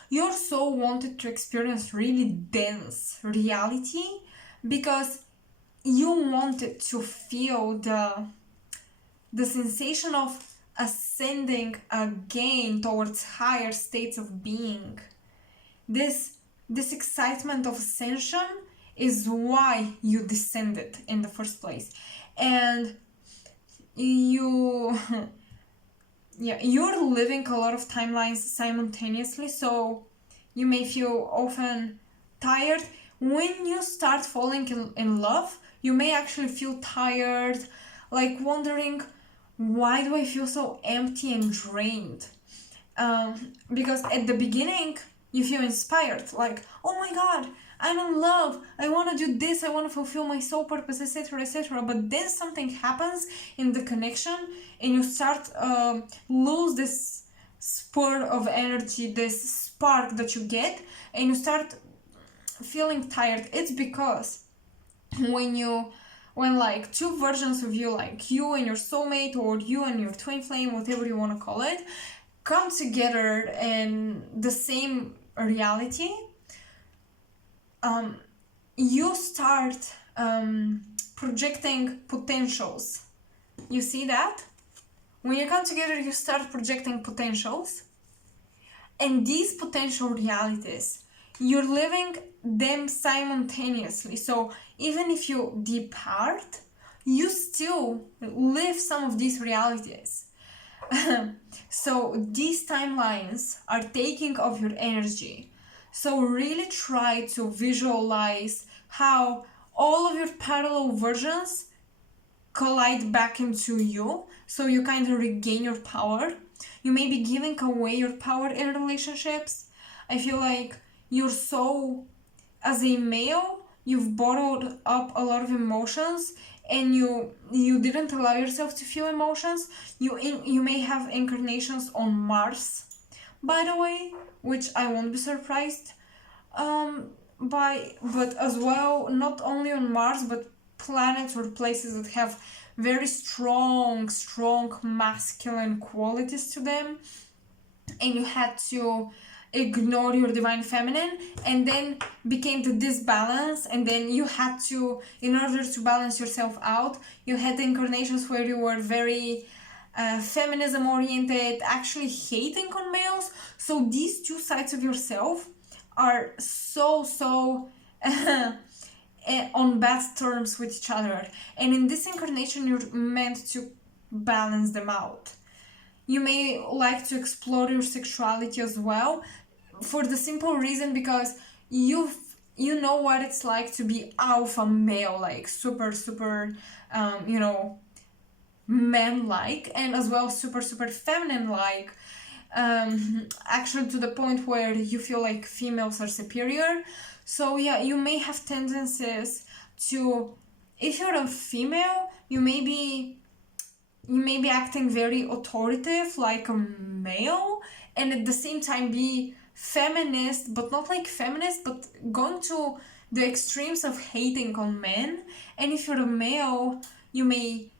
Your soul wanted to experience really dense reality because you wanted to feel the sensation of ascending again towards higher states of being. This excitement of ascension is why you descended in the first place. And you're living a lot of timelines simultaneously, so you may feel often tired. When you start falling in love, you may actually feel tired, like wondering, why do I feel so empty and drained? Because at the beginning you feel inspired, like, oh my god, I'm in love, I want to do this, I want to fulfill my soul purpose, etc., etc. But then something happens in the connection and you start lose this spur of energy, this spark that you get, and you start feeling tired. It's because when like two versions of you, like you and your soulmate or you and your twin flame, whatever you want to call it, come together in the same reality, you start projecting potentials. You see that? When you come together, you start projecting potentials, and these potential realities, you're living them simultaneously. So even if you depart, you still live some of these realities. So these timelines are taking of your energy. So really try to visualize how all of your parallel versions collide back into you, so you kind of regain your power. You may be giving away your power in relationships. I feel like you're so, as a male, you've bottled up a lot of emotions, and you didn't allow yourself to feel emotions. You may have incarnations on Mars, by the way, which I won't be surprised by, but as well, not only on Mars, but planets or places that have very strong masculine qualities to them, and you had to ignore your divine feminine, and then became the disbalance, and then you had to, in order to balance yourself out, you had incarnations where you were very feminism oriented, actually hating on males. So these two sides of yourself are so on bad terms with each other, and in this incarnation you're meant to balance them out. You may like to explore your sexuality as well, for the simple reason because you know what it's like to be alpha male, like super man-like, and as well super feminine-like, actually to the point where you feel like females are superior. So yeah, you may have tendencies to, if you're a female, you may be acting very authoritative like a male, and at the same time be feminist, but not like feminist, but going to the extremes of hating on men. And if you're a male, you may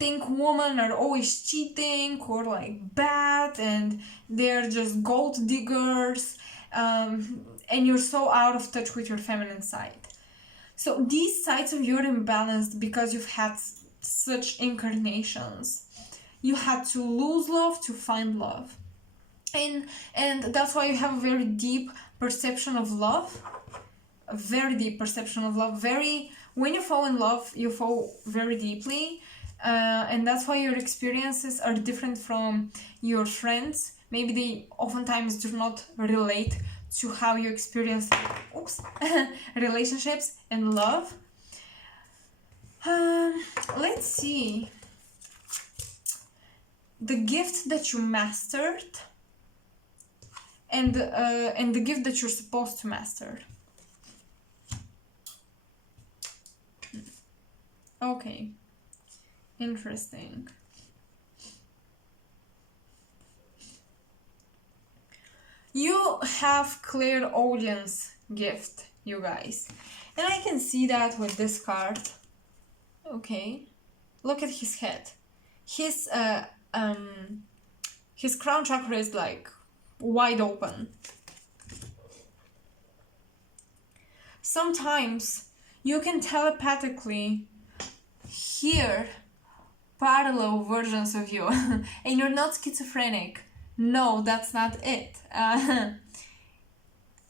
think women are always cheating or like bad and they're just gold diggers, and you're so out of touch with your feminine side. So these sides of you are imbalanced because you've had such incarnations. You had to lose love to find love. And that's why you have a very deep perception of love. A very deep perception of love. When you fall in love, you fall very deeply. And that's why your experiences are different from your friends. Maybe they oftentimes do not relate to how you experience relationships and love. Let's see. The gift that you mastered and the gift that you're supposed to master. Okay. Interesting. You have clear audience gift, you guys. And I can see that with this card. Okay. Look at his head. His crown chakra is like wide open. Sometimes you can telepathically hear parallel versions of you and you're not schizophrenic. No, that's not it.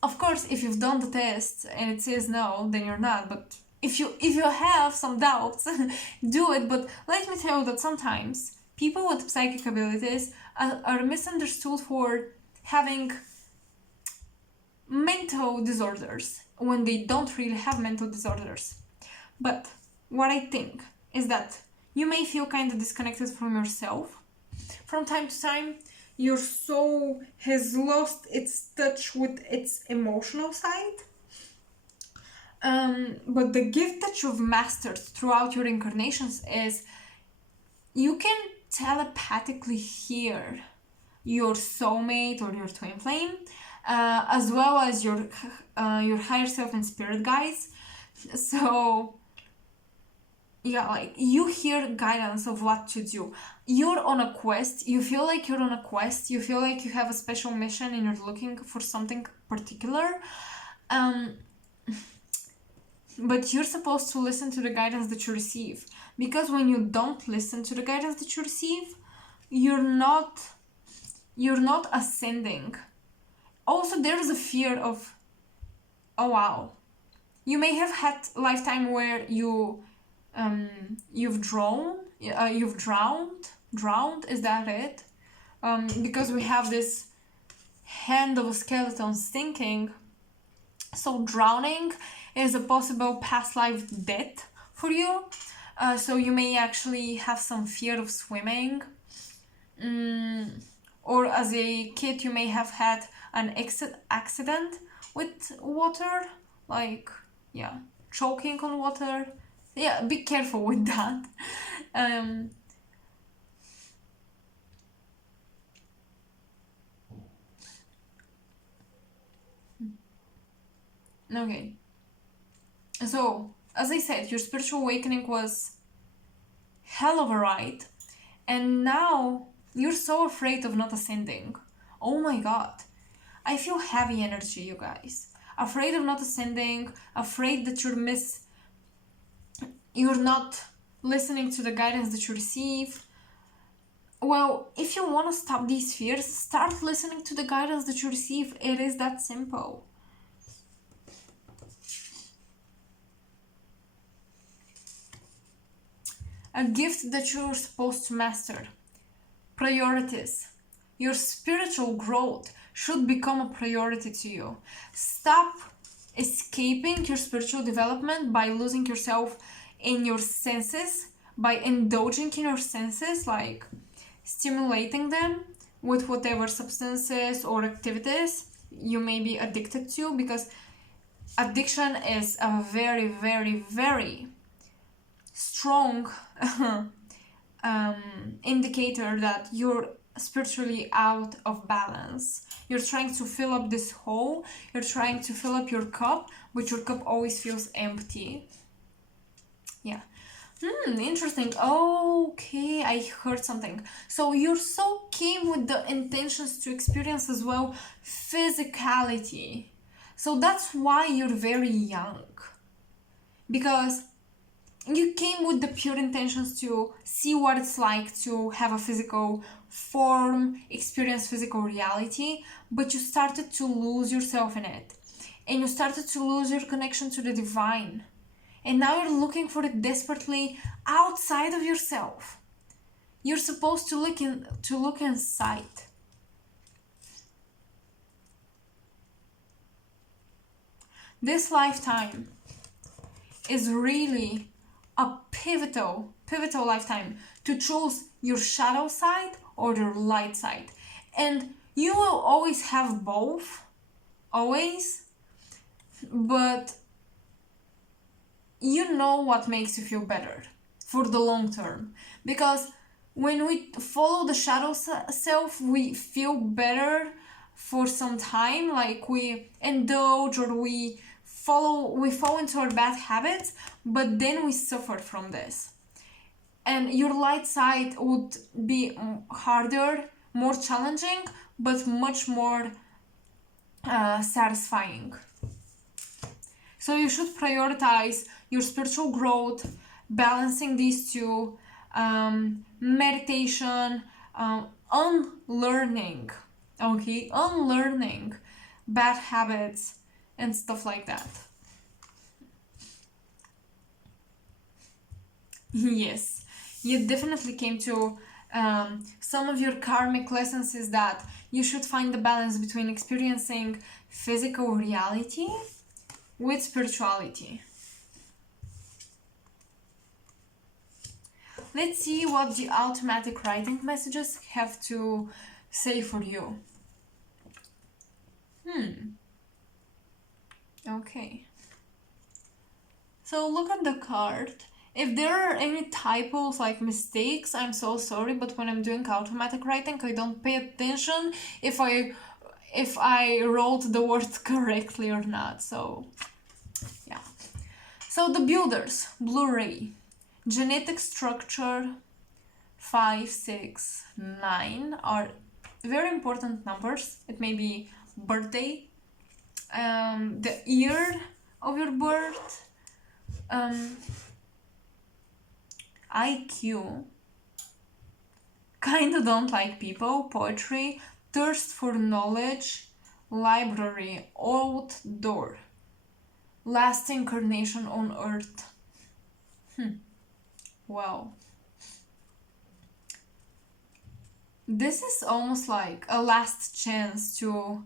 Of course, if you've done the test and it says no, then you're not. But if you have some doubts, do it. But let me tell you that sometimes people with psychic abilities are misunderstood for having mental disorders when they don't really have mental disorders. But what I think is that you may feel kind of disconnected from yourself. From time to time, your soul has lost its touch with its emotional side. But the gift that you've mastered throughout your incarnations is you can telepathically hear your soulmate or your twin flame, as well as your higher self and spirit guides. So yeah, like you hear guidance of what to do. You're on a quest. You feel like you're on a quest. You feel like you have a special mission and you're looking for something particular. But you're supposed to listen to the guidance that you receive. Because when you don't listen to the guidance that you receive, you're not ascending. Also, there's a fear of, oh wow, you may have had a lifetime where you've drowned, is that it? Because we have this hand of a skeleton stinking. So drowning is a possible past life death for you. So you may actually have some fear of swimming. Or as a kid, you may have had an accident with water, like, yeah, choking on water. Yeah, be careful with that. Okay. So, as I said, your spiritual awakening was hell of a ride. And now you're so afraid of not ascending. Oh my god. I feel heavy energy, you guys. Afraid of not ascending, afraid that you're not listening to the guidance that you receive. Well, if you want to stop these fears, start listening to the guidance that you receive. It is that simple. A gift that you're supposed to master. Priorities. Your spiritual growth should become a priority to you. Stop escaping your spiritual development by losing yourself in your senses, by indulging in your senses, like stimulating them with whatever substances or activities you may be addicted to, because addiction is a very, very, very strong indicator that you're spiritually out of balance. You're trying to fill up this hole, you're trying to fill up your cup, but your cup always feels empty. Yeah. Interesting. Okay, I heard something. So your soul came with the intentions to experience as well physicality. So that's why you're very young. Because you came with the pure intentions to see what it's like to have a physical form, experience physical reality, but you started to lose yourself in it. And you started to lose your connection to the divine. And now you're looking for it desperately outside of yourself. You're supposed to look inside. This lifetime is really a pivotal lifetime to choose your shadow side or your light side. And you will always have both, always, but you know what makes you feel better for the long term. Because when we follow the shadow self, we feel better for some time, like we indulge or we fall into our bad habits, but then we suffer from this. And your light side would be harder, more challenging, but much more satisfying. So you should prioritize your spiritual growth, balancing these two, meditation, unlearning bad habits and stuff like that. Yes, you definitely came to some of your karmic lessons is that you should find the balance between experiencing physical reality with spirituality. Let's see what the automatic writing messages have to say for you. Okay. So look at the card. If there are any typos, like mistakes, I'm so sorry, but when I'm doing automatic writing, I don't pay attention if I wrote the words correctly or not. So yeah. So the builders, Blu-ray, genetic structure 5, 6, 9 are very important numbers. It may be birthday, the year of your birth, IQ, kinda don't like people, poetry, thirst for knowledge, library, outdoor, last incarnation on earth. Wow. This is almost like a last chance to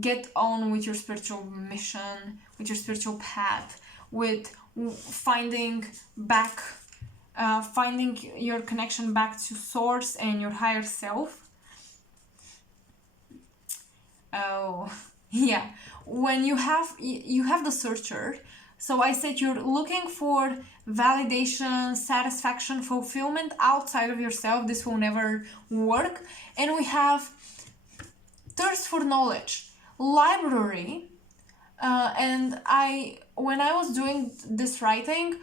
get on with your spiritual mission, with your spiritual path, with finding your connection back to source and your higher self. Oh, yeah. When you have the searcher, so I said you're looking for validation, satisfaction, fulfillment outside of yourself. This will never work. And we have thirst for knowledge, library, and when I was doing this writing,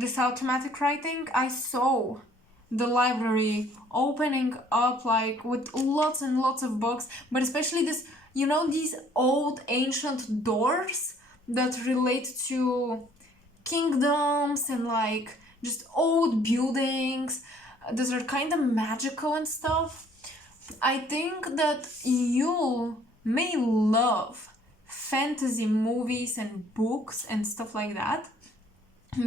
this automatic writing, I saw the library opening up like with lots and lots of books, but especially this, these old ancient doors that relate to kingdoms and like just old buildings that are kind of magical and stuff. I think that you may love fantasy movies and books and stuff like that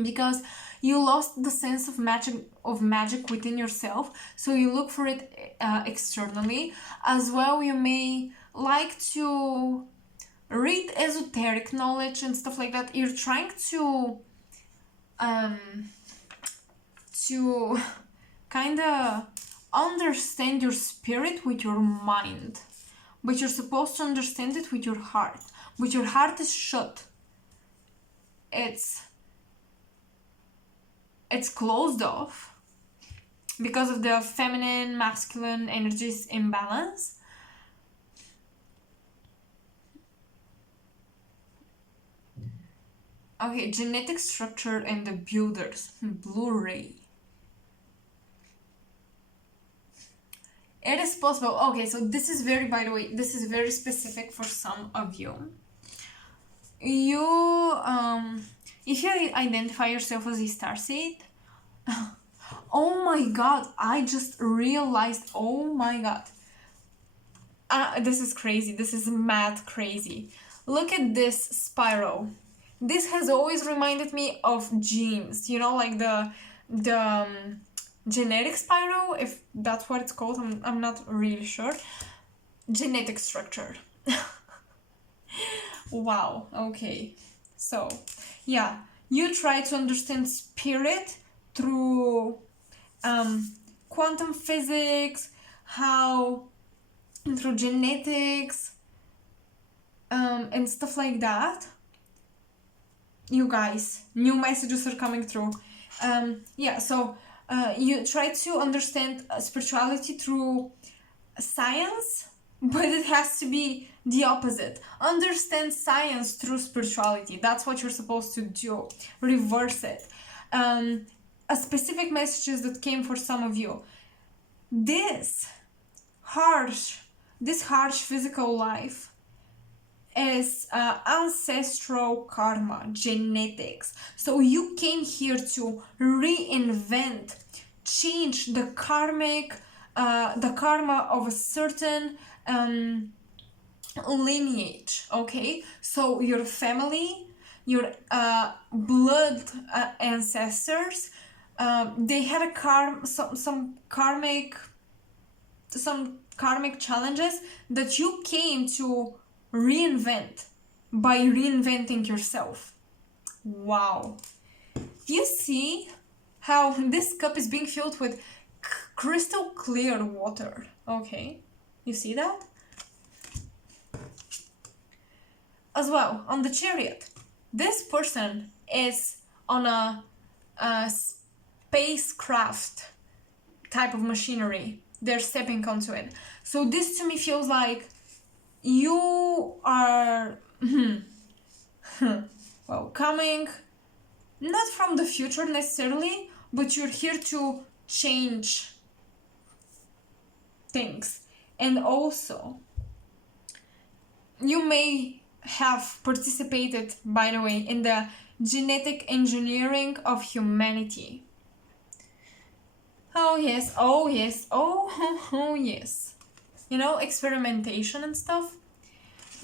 because you lost the sense of magic within yourself, so you look for it externally. As well, you may like to read esoteric knowledge and stuff like that. You're trying to kind of understand your spirit with your mind, but you're supposed to understand it with your heart. But your heart is shut. It's closed off because of the feminine masculine energies imbalance. Okay, genetic structure and the builders. Blu-ray. It is possible. Okay, so this is very, by the way, this is very specific for some of you. If you identify yourself as a starseed, oh my god, I just realized, oh my god. This is crazy. This is mad crazy. Look at this spiral. This has always reminded me of genes, you know, like the genetic spiral, if that's what it's called. I'm not really sure. Genetic structure. Wow, okay. So, yeah, you try to understand spirit through quantum physics, through genetics, and stuff like that. You guys, new messages are coming through. You try to understand spirituality through science, but it has to be the opposite. Understand science through spirituality. That's what you're supposed to do. Reverse it. A specific messages that came for some of you. This harsh physical life is ancestral karma, genetics. So you came here to reinvent, change the karma of a certain lineage. Okay, so your family, your blood ancestors, they had some karmic challenges that you came to reinvent by reinventing yourself. Wow. You see how this cup is being filled with crystal clear water. Okay, you see that? As well, on the chariot, this person is on a spacecraft type of machinery. They're stepping onto it. So this to me feels like you are coming not from the future necessarily, but you're here to change things. And also, you may have participated, by the way, in the genetic engineering of humanity. Oh yes, oh yes, oh yes. You know, experimentation and stuff.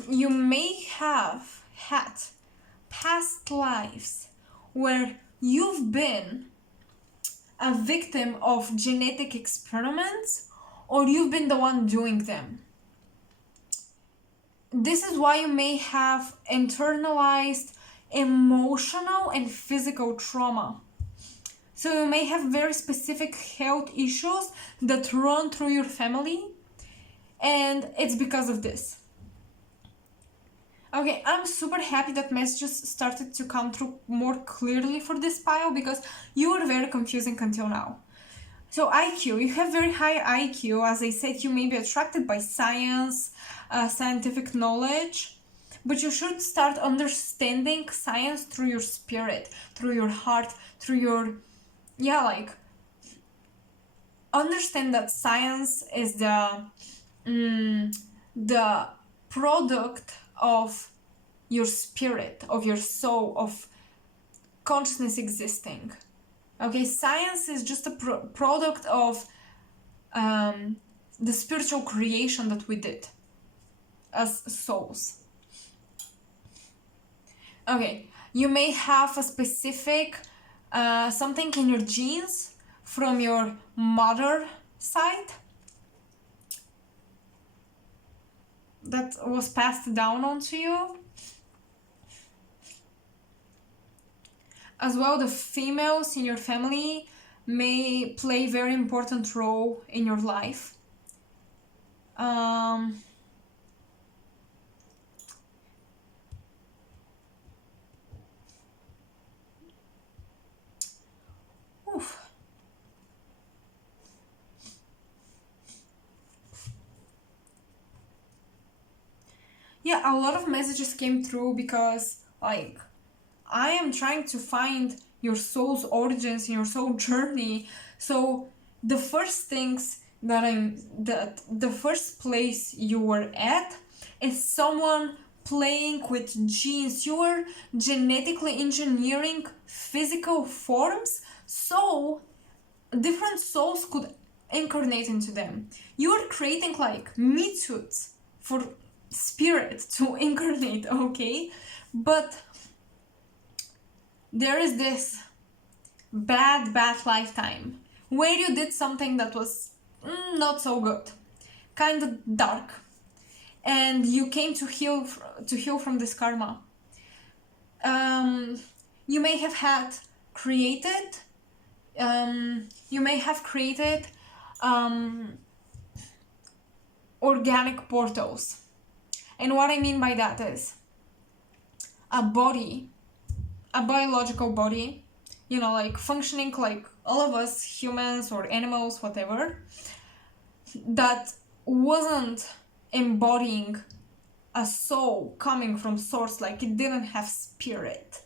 You may have had past lives where you've been a victim of genetic experiments, or you've been the one doing them. This is why you may have internalized emotional and physical trauma. So you may have very specific health issues that run through your family, and it's because of this. Okay, I'm super happy that messages started to come through more clearly for this pile, because you were very confusing until now. So IQ, you have very high IQ. As I said, you may be attracted by science, scientific knowledge, but you should start understanding science through your spirit, through your heart, through your, understand that science is the product of your spirit, of your soul, of consciousness existing. Okay, science is just a product of the spiritual creation that we did as souls. Okay, you may have a specific something in your genes from your mother side that was passed down onto you. As well, the females in your family may play a very important role in your life. Yeah, a lot of messages came through because, like, I am trying to find your soul's origins and your soul journey. So the first things that the first place you were at is someone playing with genes. You are genetically engineering physical forms so different souls could incarnate into them. You are creating like meat suits for spirit to incarnate, okay? But there is this bad lifetime where you did something that was not so good, kind of dark, and you came to heal from this karma. You may have had created you may have created organic portals. And what I mean by that is a body, a biological body, you know, like functioning like all of us, humans or animals, whatever, that wasn't embodying a soul coming from source, like it didn't have spirit,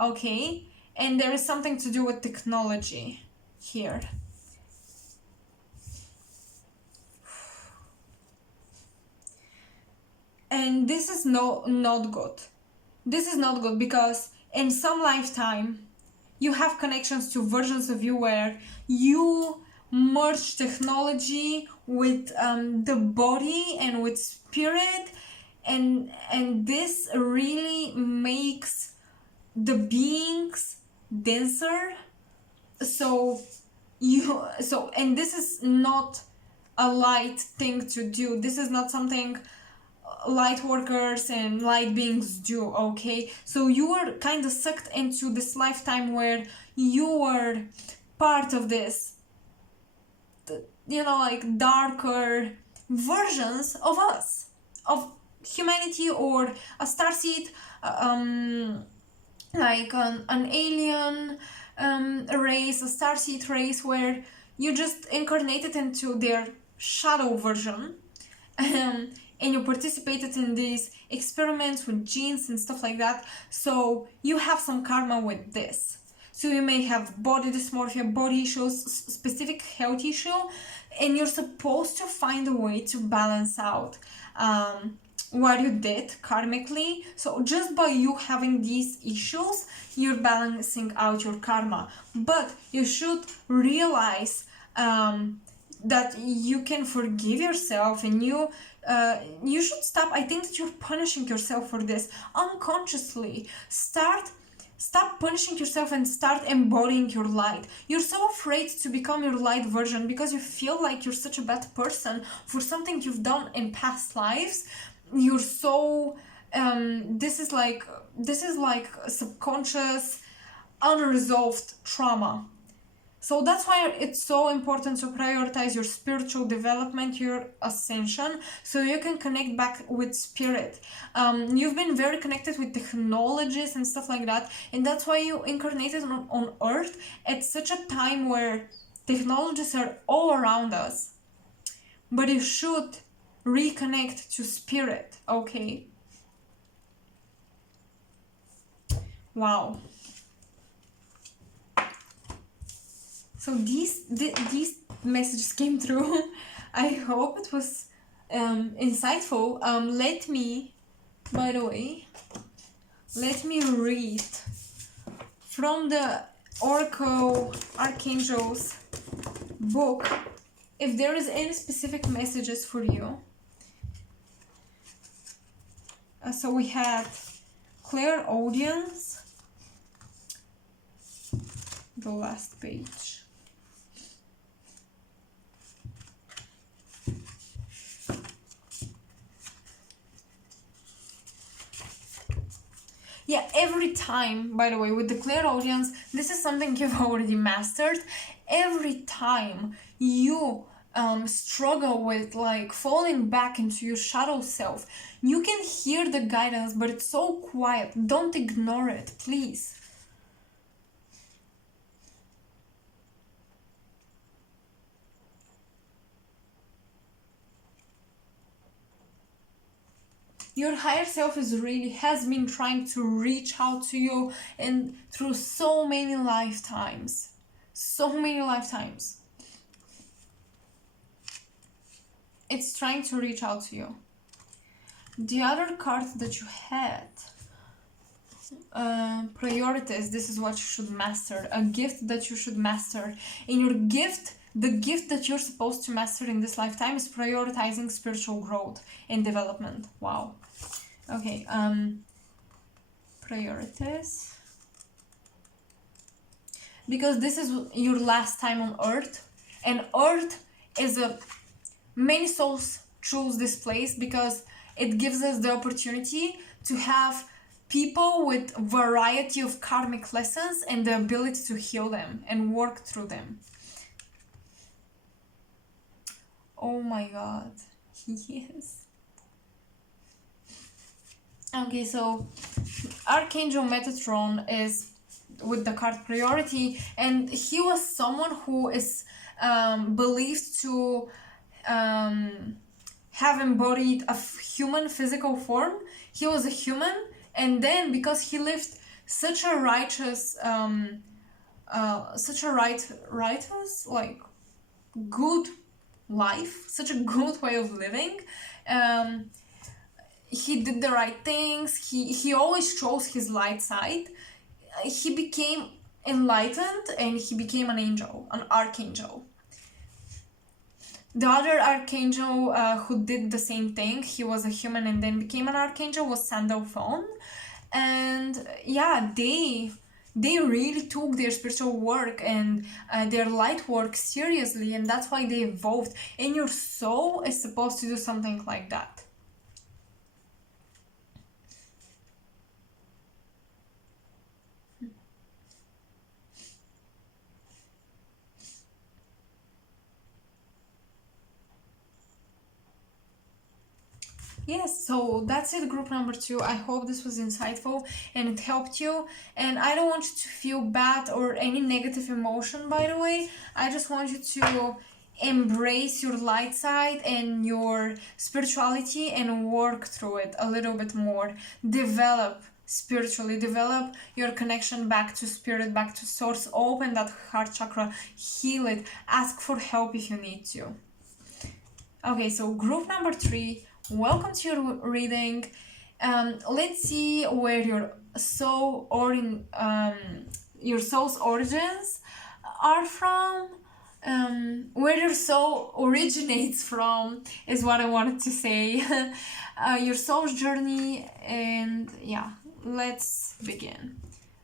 okay? And there is something to do with technology here. And this is not good. This is not good because in some lifetime you have connections to versions of you where you merge technology with the body and with spirit, and this really makes the beings denser. And this is not a light thing to do. This is not something light workers and light beings do, okay? So you were kind of sucked into this lifetime where you were part of this, you know, like darker versions of us, of humanity, or a starseed, like an alien race, a starseed race, where you just incarnated into their shadow version. And you participated in these experiments with genes and stuff like that. So you have some karma with this. So you may have body dysmorphia, body issues, specific health issue, and you're supposed to find a way to balance out what you did karmically. So just by you having these issues, you're balancing out your karma. But you should realize that you can forgive yourself, and you should stop. I think that you're punishing yourself for this unconsciously. Stop punishing yourself and start embodying your light. You're so afraid to become your light version because you feel like you're such a bad person for something you've done in past lives. You're so this is like subconscious, unresolved trauma. So that's why it's so important to prioritize your spiritual development, your ascension, so you can connect back with spirit. You've been very connected with technologies and stuff like that, and that's why you incarnated on Earth at such a time where technologies are all around us. But you should reconnect to spirit, okay? Wow. So these messages came through. I hope it was insightful. Let me read from the Oracle Archangels book if there is any specific messages for you. So we had clairaudience, the last page. Yeah, every time, by the way, with the clairaudience, this is something you've already mastered. Every time you struggle with like falling back into your shadow self, you can hear the guidance, but it's so quiet. Don't ignore it, please. Your higher self has been trying to reach out to you, and through so many lifetimes. So many lifetimes. It's trying to reach out to you. The other card that you had, priorities. This is what you should master. A gift that you should master. In your gift, the gift that you're supposed to master in this lifetime is prioritizing spiritual growth and development. Wow. Okay, priorities. Because this is your last time on earth, and earth is many souls choose this place because it gives us the opportunity to have people with variety of karmic lessons and the ability to heal them and work through them. Oh my god. Yes. Okay, so Archangel Metatron is with the card priority, and he was someone who is believed to have embodied a human physical form. He was a human, and then because he lived such a righteous righteous, like, good life, such a good way of living, he did the right things, he always chose his light side. He became enlightened and he became an angel, an archangel. The other archangel who did the same thing, he was a human and then became an archangel, was Sandalphon. And yeah, they really took their spiritual work and their light work seriously, and that's why they evolved. And your soul is supposed to do something like that. Yes, so that's it, group number 2. I hope this was insightful and it helped you. And I don't want you to feel bad or any negative emotion, by the way. I just want you to embrace your light side and your spirituality and work through it a little bit more. Develop spiritually, develop your connection back to spirit, back to source. Open that heart chakra, heal it, ask for help if you need to. Okay, so group number 3, welcome to your reading. Let's see where your soul or your soul's origins are from. Where your soul originates from is what I wanted to say. Your soul's journey, and yeah, let's begin.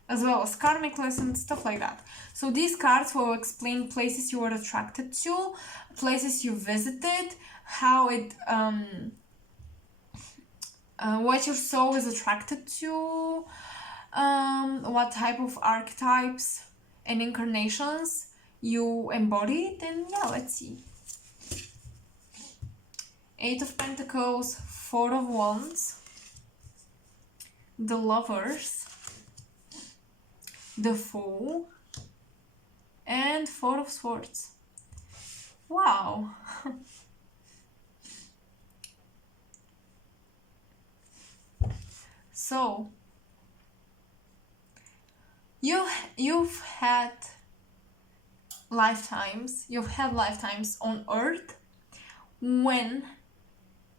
As well as karmic lessons, stuff like that. So these cards will explain places you were attracted to, places you visited, how it what your soul is attracted to, what type of archetypes and incarnations you embodied, and yeah, let's see. 8 of Pentacles, 4 of Wands, the Lovers, the Fool, and 4 of Swords. Wow. So you've had lifetimes on Earth when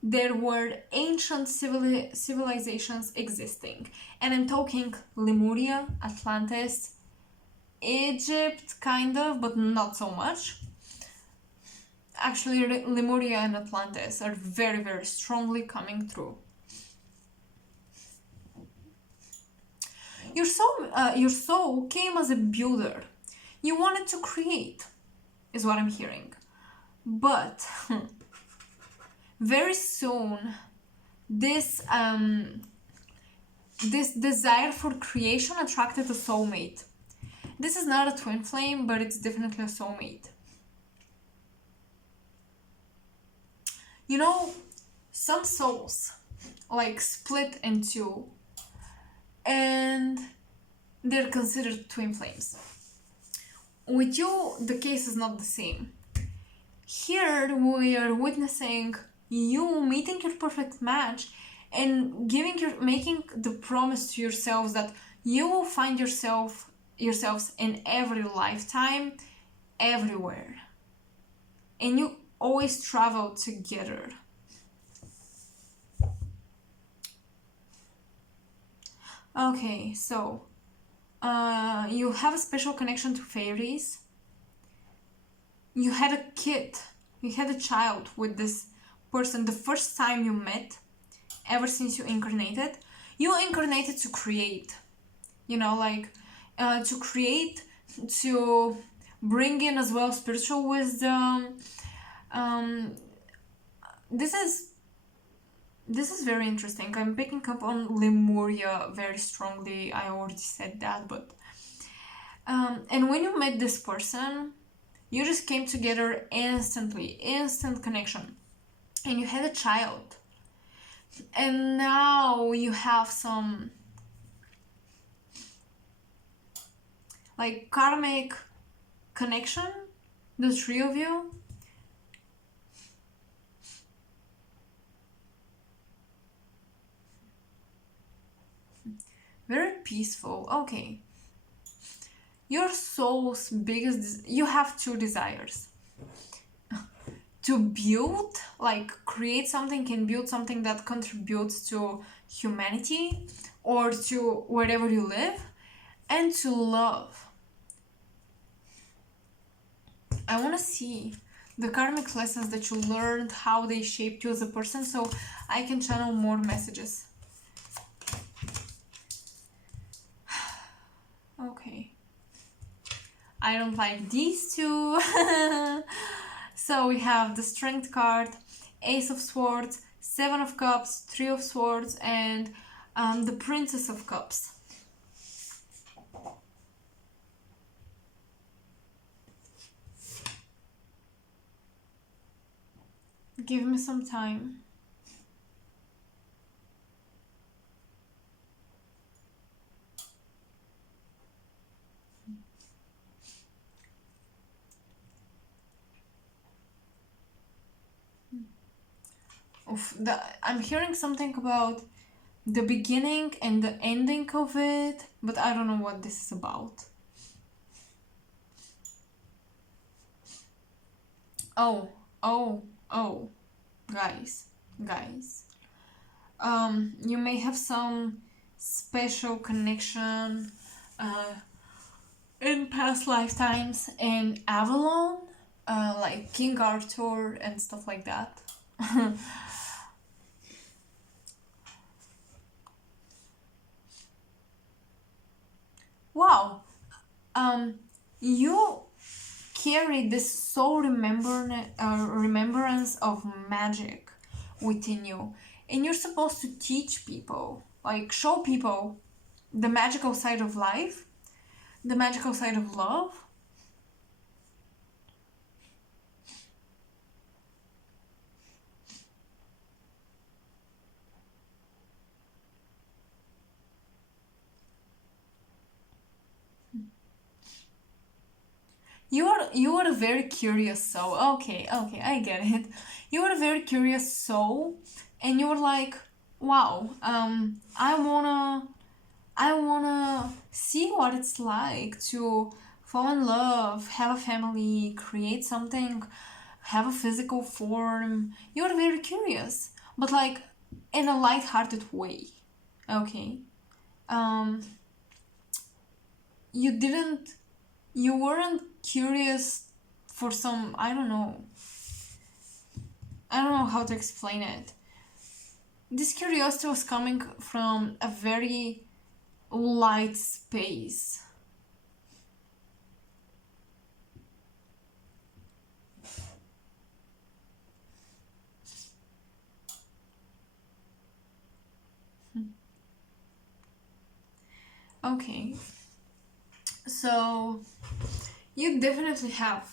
there were ancient civilizations existing, and I'm talking Lemuria, Atlantis, Egypt, kind of, but not so much. Actually, Lemuria and Atlantis are very, very strongly coming through. Your soul came as a builder. You wanted to create, is what I'm hearing. But very soon, this desire for creation attracted a soulmate. This is not a twin flame, but it's definitely a soulmate. You know, some souls like split in two, and they're considered twin flames. With you, the case is not the same. Here we are witnessing you meeting your perfect match and making the promise to yourselves that you will find yourselves in every lifetime, everywhere, and you always travel together. Okay, so you have a special connection to fairies. You had a kid, you had a child with this person the first time you met, ever since you incarnated. You incarnated to create, like to create, to bring in as well spiritual wisdom. Um, this is very interesting. I'm picking up on Lemuria very strongly. I already said that, but and when you met this person, you just came together instantly, instant connection, and you had a child. And now you have some like karmic connection, the three of you. Very peaceful. Okay. Your soul's biggest you have two desires. To build, like create something and build something that contributes to humanity or to wherever you live, and to love. I want to see the karmic lessons that you learned, how they shaped you as a person, so I can channel more messages. Okay. I don't like these two. So we have the Strength card, Ace of Swords, Seven of Cups, Three of Swords, and the Princess of Cups. Give me some time. I'm hearing something about the beginning and the ending of it, but I don't know what this is about. Oh, guys. You may have some special connection in past lifetimes in Avalon, like King Arthur and stuff like that. Wow. You carry this soul remembrance of magic within you, and you're supposed to teach people, like show people the magical side of life, the magical side of love. You are a very curious soul. Okay, I get it. You are a very curious soul, and you're like, wow, I wanna see what it's like to fall in love, have a family, create something, have a physical form. You're very curious, but like in a light-hearted way. Okay. Um, you didn't, you weren't curious for some, I don't know how to explain it. This curiosity was coming from a very light space. Okay. So you definitely have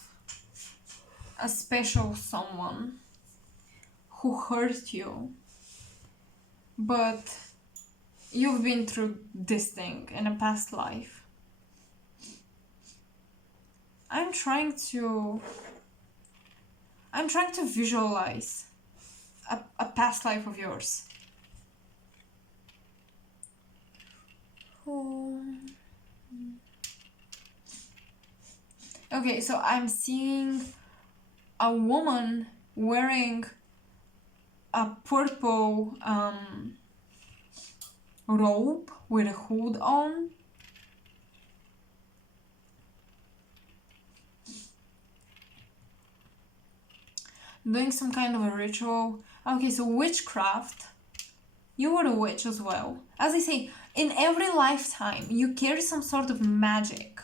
a special someone who hurt you, but you've been through this thing in a past life. I'm trying to visualize a past life of yours. Oh. Okay, so I'm seeing a woman wearing a purple robe with a hood on. Doing some kind of a ritual. Okay, so witchcraft. You were a witch as well. As I say, in every lifetime, you carry some sort of magic.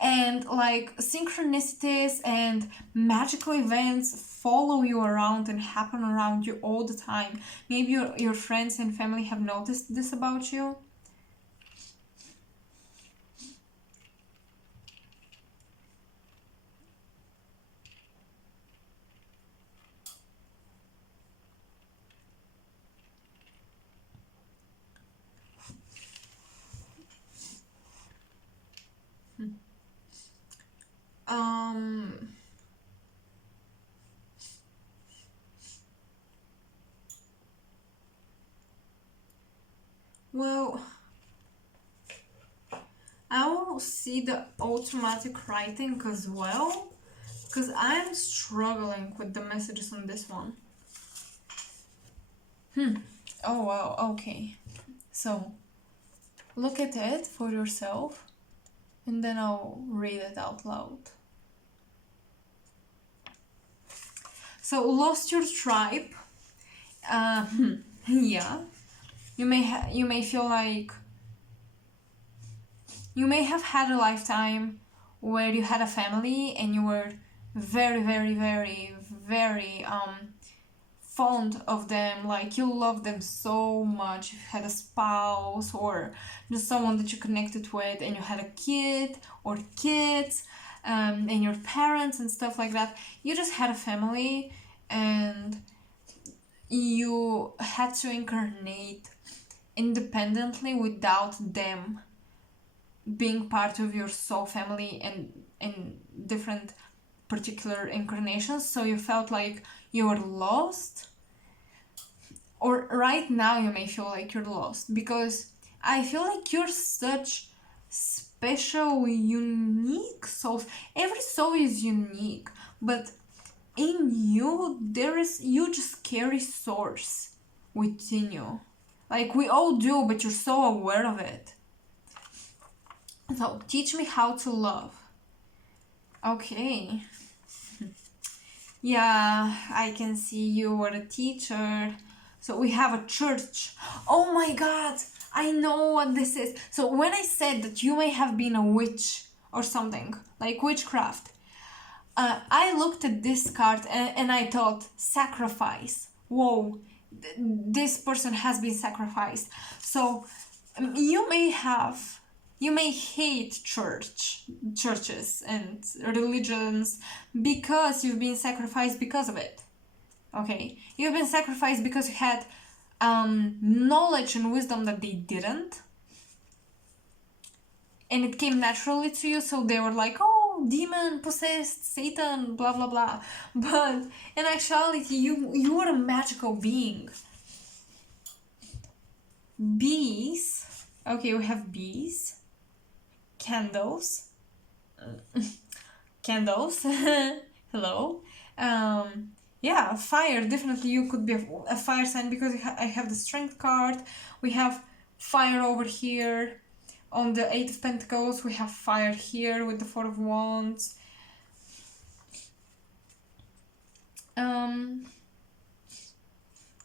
And like synchronicities and magical events follow you around and happen around you all the time. Maybe your friends and family have noticed this about you. Um, well, I will see the automatic writing as well, because I'm struggling with the messages on this one. Oh wow, okay. So, look at it for yourself, and then I'll read it out loud. So, lost your tribe. Yeah. You may feel like you may have had a lifetime where you had a family and you were very, very, very, very fond of them. Like you loved them so much. You had a spouse or just someone that you connected with, and you had a kid or kids, and your parents and stuff like that. You just had a family, and you had to incarnate independently without them being part of your soul family and in different particular incarnations. So you felt like you were lost, or right now you may feel like you're lost, because I feel like you're such special, unique souls. Every soul is unique, but in you you just carry source within you. Like we all do, but you're so aware of it. So teach me how to love. Okay. Yeah, I can see you were a teacher. So we have a church. Oh my god, I know what this is. So when I said that you may have been a witch or something, like witchcraft, I looked at this card and I thought, sacrifice. Whoa, this person has been sacrificed. So you may hate churches and religions because you've been sacrificed because of it. Okay, you've been sacrificed because you had knowledge and wisdom that they didn't, and it came naturally to you. So they were like, oh, demon, possessed, Satan, blah blah blah. But in actuality, you were a magical being. Bees. Okay, we have bees. Candles. Candles. Hello. Yeah, fire. Definitely you could be a fire sign, because I have the strength card. We have fire over here. On the 8 of Pentacles, we have fire here with the 4 of Wands.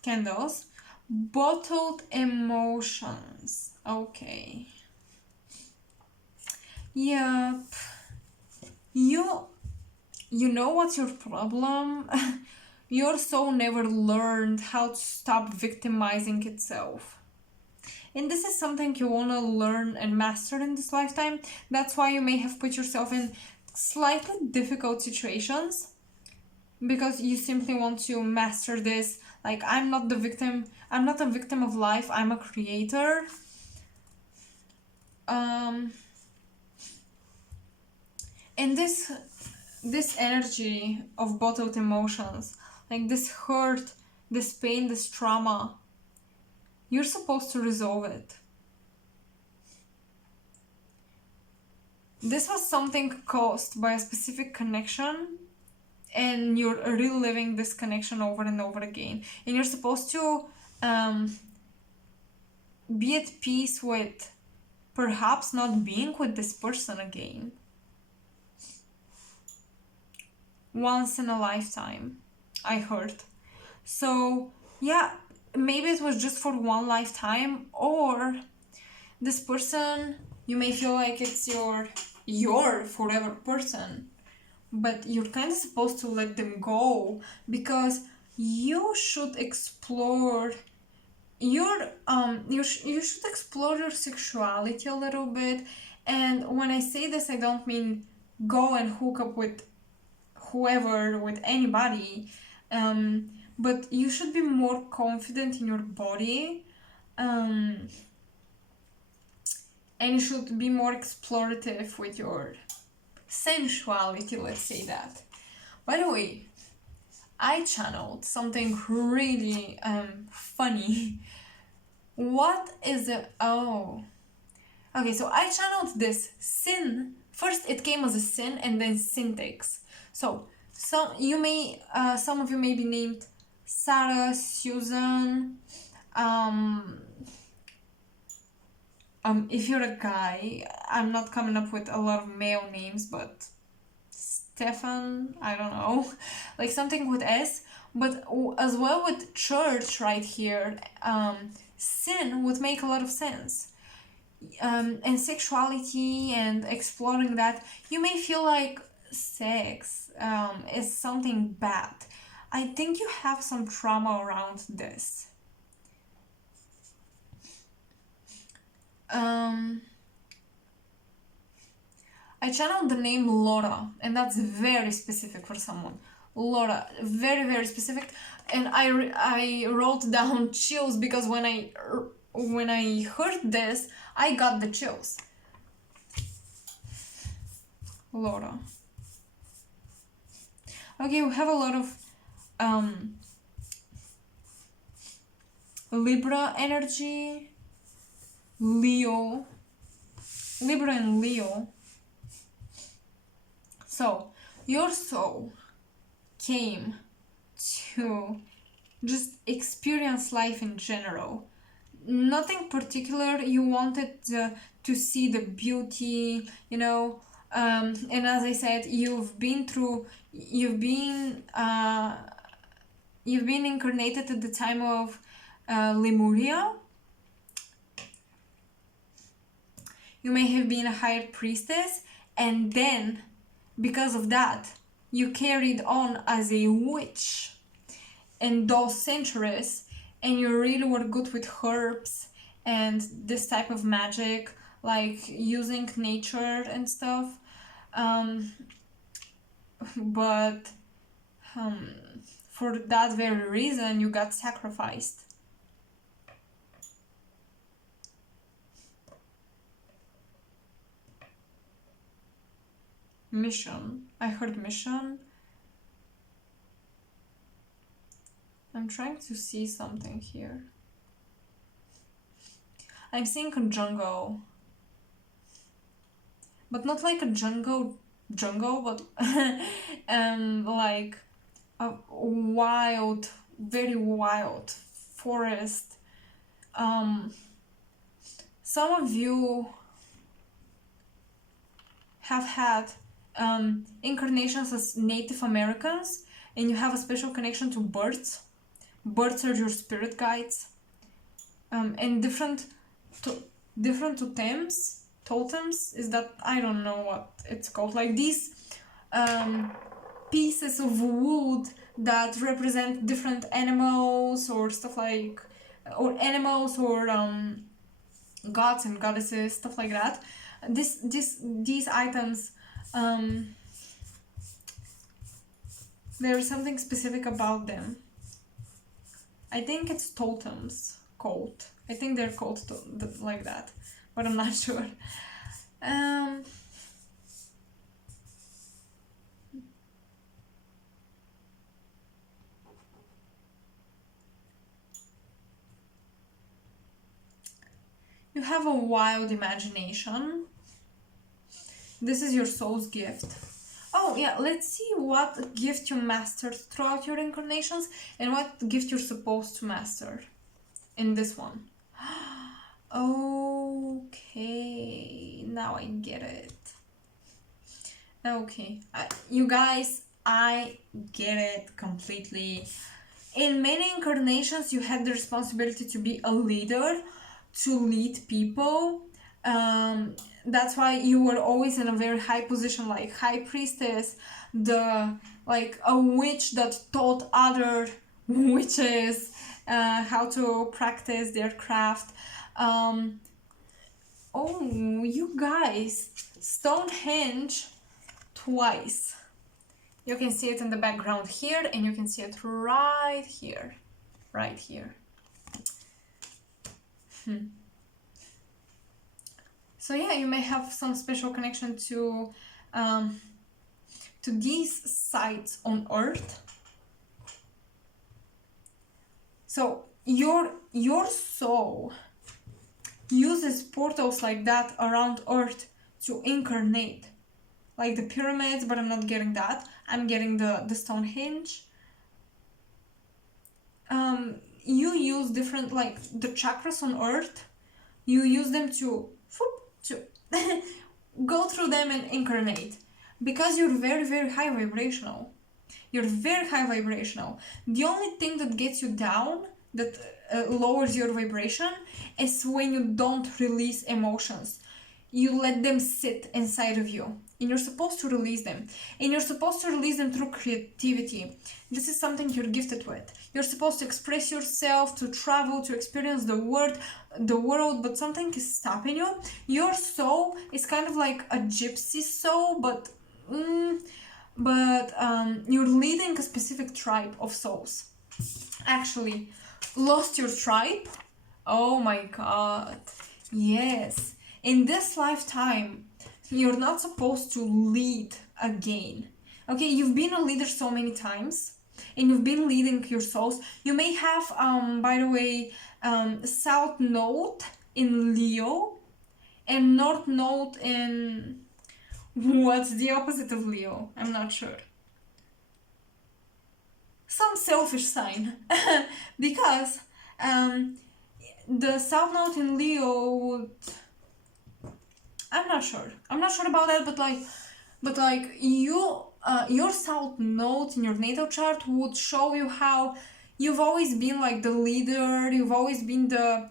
Candles. Bottled emotions. Okay. Yep. You know what's your problem? Your soul never learned how to stop victimizing itself. And this is something you want to learn and master in this lifetime. That's why you may have put yourself in slightly difficult situations, because you simply want to master this. Like, I'm not a victim of life, I'm a creator. And this energy of bottled emotions, like this hurt, this pain, this trauma, you're supposed to resolve it. this was something caused by a specific connection, and you're reliving this connection over and over again, and you're supposed to be at peace with perhaps not being with this person again. Once in a lifetime, I heard. So yeah, maybe it was just for one lifetime, or this person, you may feel like it's your forever person, but you're kind of supposed to let them go, because you should explore you should explore your sexuality a little bit. And when I say this, I don't mean go and hook up with whoever, with anybody, but you should be more confident in your body, and you should be more explorative with your sensuality, let's say that. By the way, I channeled something really funny. What is it? Oh, okay, so I channeled this sin. First it came as a sin, and then syntax. So some of you may be named Sarah, Susan. If you're a guy, I'm not coming up with a lot of male names, but Stefan, I don't know, like something with S. But as well with church right here, sin would make a lot of sense. And sexuality and exploring that, you may feel like sex is something bad. I think you have some trauma around this. I channeled the name Laura, and that's very specific for someone. Laura, very, very specific. And I wrote down chills, because when I heard this, I got the chills. Laura. Okay, we have a lot of Libra energy, Leo, Libra and Leo. So your soul came to just experience life in general. Nothing particular. You wanted to see the beauty, and as I said, you've been incarnated at the time of Lemuria. You may have been a higher priestess, and then because of that, you carried on as a witch in those centuries, and you really were good with herbs and this type of magic, like using nature and stuff. But for that very reason, you got sacrificed. Mission. I heard mission. I'm trying to see something here. I'm seeing a jungle. But not like a jungle, but like a wild, very wild forest. Some of you have had incarnations as Native Americans, and you have a special connection to birds. Birds are your spirit guides, and different totems is that, I don't know what it's called, like these pieces of wood that represent different animals or stuff like, or animals or gods and goddesses, stuff like that. These items, there's something specific about them. I think it's totems called. I think they're called like that, but I'm not sure. You have a wild imagination. This is your soul's gift. Oh yeah, let's see what gift you mastered throughout your incarnations and what gift you're supposed to master in this one. Okay, now I get it. Okay, you guys, I get it completely. In many incarnations, you had the responsibility to be a leader, to lead people. That's why you were always in a very high position, like high priestess, like a witch that taught other witches how to practice their craft. Oh, you guys, Stonehenge twice. You can see it in the background here, and you can see it right here. Right here. So yeah, you may have some special connection to these sites on Earth. So your soul uses portals like that around Earth to incarnate, like the pyramids, but I'm not getting that. I'm getting the Stonehenge. You use different, like the chakras on Earth. You use them to go through them and incarnate, because you're very, very high vibrational. You're very high vibrational. The only thing that gets you down, that lowers your vibration, is when you don't release emotions. You let them sit inside of you, and you're supposed to release them. And you're supposed to release them through creativity. This is something you're gifted with. You're supposed to express yourself, to travel, to experience the world, but something is stopping you. Your soul is kind of like a gypsy soul, but you're leading a specific tribe of souls. Actually, lost your tribe? Oh my god. Yes. In this lifetime, you're not supposed to lead again. Okay, you've been a leader so many times, and you've been leading your souls. You may have, by the way, South Node in Leo, and North Node in... What's the opposite of Leo? I'm not sure. Some selfish sign. Because the South Node in Leo would... I'm not sure about that, but like your South Node in your natal chart would show you how you've always been like the leader. You've always been the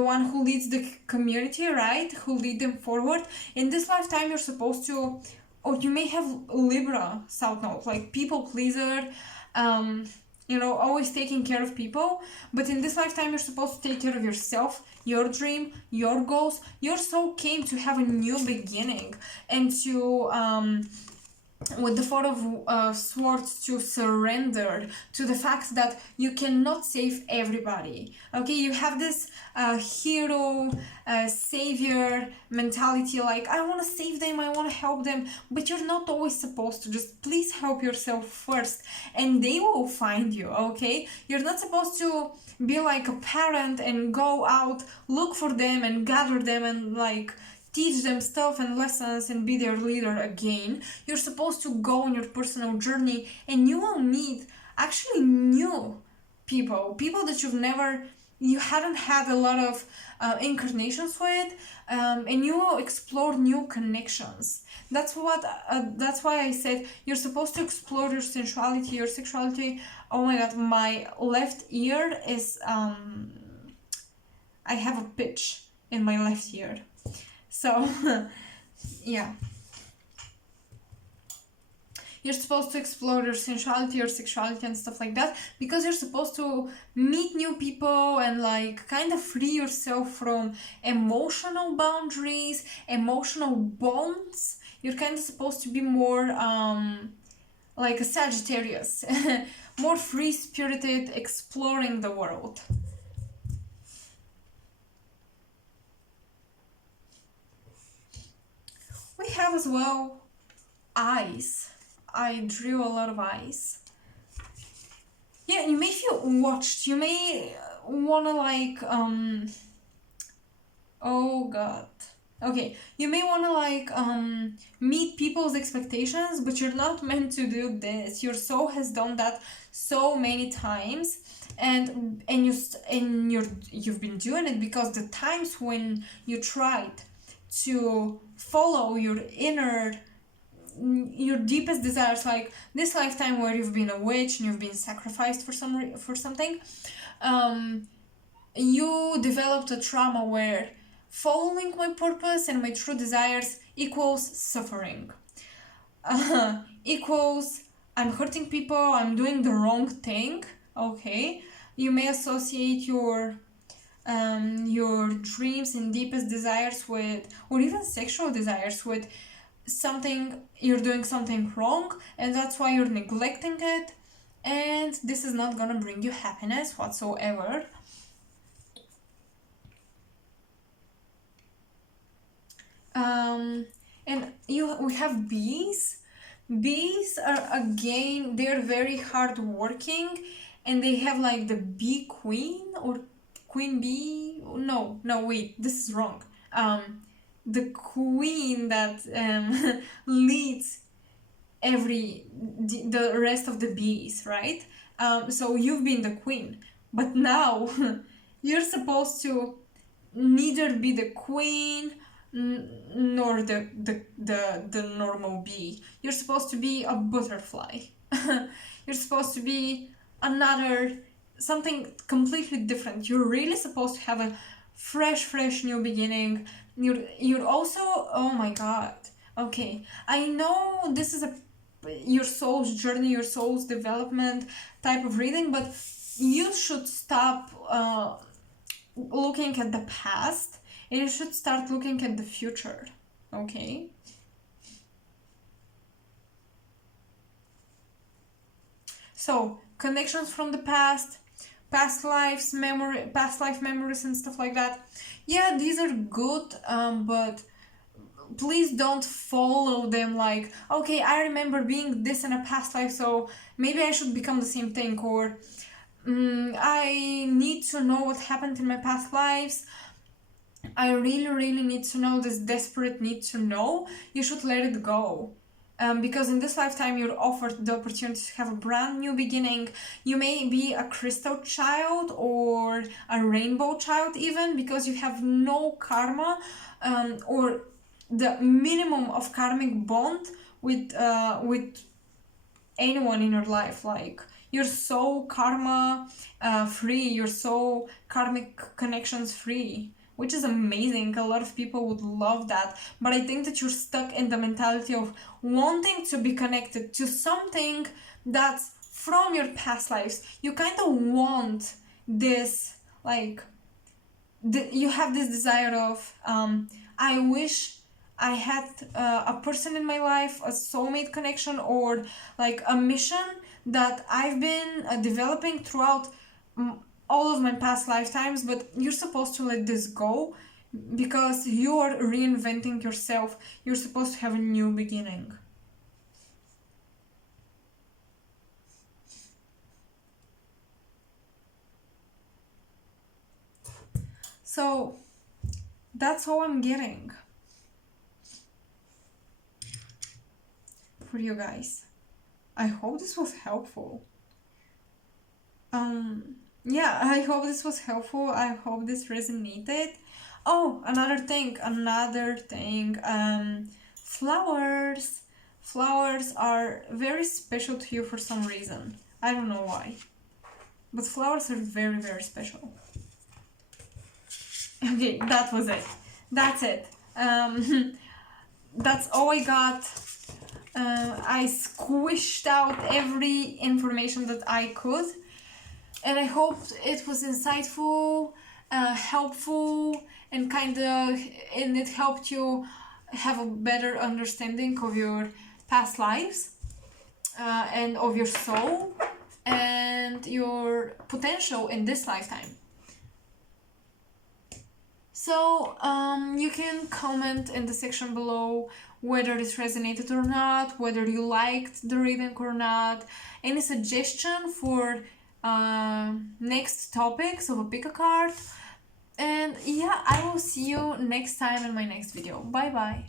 one who leads the community, right? Who lead them forward. In this lifetime, you're supposed to, or you may have Libra South Node, like people pleaser, always taking care of people. But in this lifetime, you're supposed to take care of yourself, your dream, your goals. Your soul came to have a new beginning, and to with the Four of Swords, to surrender to the fact that you cannot save everybody. Okay, you have this hero, savior mentality, like I want to save them, I want to help them, but you're not always supposed to. Just please help yourself first, and they will find you. Okay, you're not supposed to be like a parent and go out, look for them and gather them and like teach them stuff and lessons and be their leader again. You're supposed to go on your personal journey, and you will meet actually new people that you haven't had a lot of incarnations with, and you will explore new connections. That's why I said you're supposed to explore your sensuality, your sexuality. Oh my god, my left ear is I have a pitch in my left ear. So, yeah. You're supposed to explore your sensuality, your sexuality and stuff like that, because you're supposed to meet new people and like kind of free yourself from emotional boundaries, emotional bonds. You're kind of supposed to be more like a Sagittarius, more free-spirited, exploring the world. We have as well eyes. I drew a lot of eyes. Yeah, you may feel watched. You may wanna like oh god. Okay, you may want to like meet people's expectations, but you're not meant to do this. Your soul has done that so many times, you've been doing it because the times when you tried to follow your deepest desires, like this lifetime where you've been a witch and you've been sacrificed for something, you developed a trauma where following my purpose and my true desires equals suffering, equals I'm hurting people, I'm doing the wrong thing. Okay, you may associate your dreams and deepest desires with, or even sexual desires with, something you're doing something wrong, and that's why you're neglecting it, and this is not gonna bring you happiness whatsoever. And we have bees. Bees are, again, they're very hardworking, and they have like the bee queen or queen bee. No, wait, this is wrong. The queen that leads the rest of the bees, right? So you've been the queen, but now you're supposed to neither be the queen nor the normal bee. You're supposed to be a butterfly. You're supposed to be something completely different. You're really supposed to have a fresh new beginning. You're also, oh my god. Okay, I know this is your soul's journey, your soul's development type of reading, but you should stop looking at the past, and you should start looking at the future. Okay, so connections from the past life memories and stuff like that. Yeah, these are good, but please don't follow them like, okay, I remember being this in a past life, so maybe I should become the same thing, or I need to know what happened in my past lives. I really need to know, this desperate need to know. You should let it go. Because in this lifetime you're offered the opportunity to have a brand new beginning. You may be a crystal child or a rainbow child even, because you have no karma, or the minimum of karmic bond with anyone in your life. Like, you're so karma free, you're so karmic connections free, which is amazing. A lot of people would love that, but I think that you're stuck in the mentality of wanting to be connected to something that's from your past lives. You kind of want this, like, you have this desire of, I wish I had a person in my life, a soulmate connection, or like a mission that I've been developing throughout all of my past lifetimes. But you're supposed to let this go, because you're reinventing yourself. You're supposed to have a new beginning. So that's all I'm getting for you guys. I hope this was helpful. Yeah, I hope this was helpful. I hope this resonated. Oh, another thing. Flowers. Flowers are very special to you for some reason. I don't know why, but flowers are very, very special. Okay, that was it. That's it. That's all I got. I squished out every information that I could, and I hope it was insightful, helpful, and it helped you have a better understanding of your past lives, and of your soul and your potential in this lifetime. So you can comment in the section below whether this resonated or not, whether you liked the reading or not, any suggestion for next topics of a pick a card. And yeah, I will see you next time in my next video. Bye bye.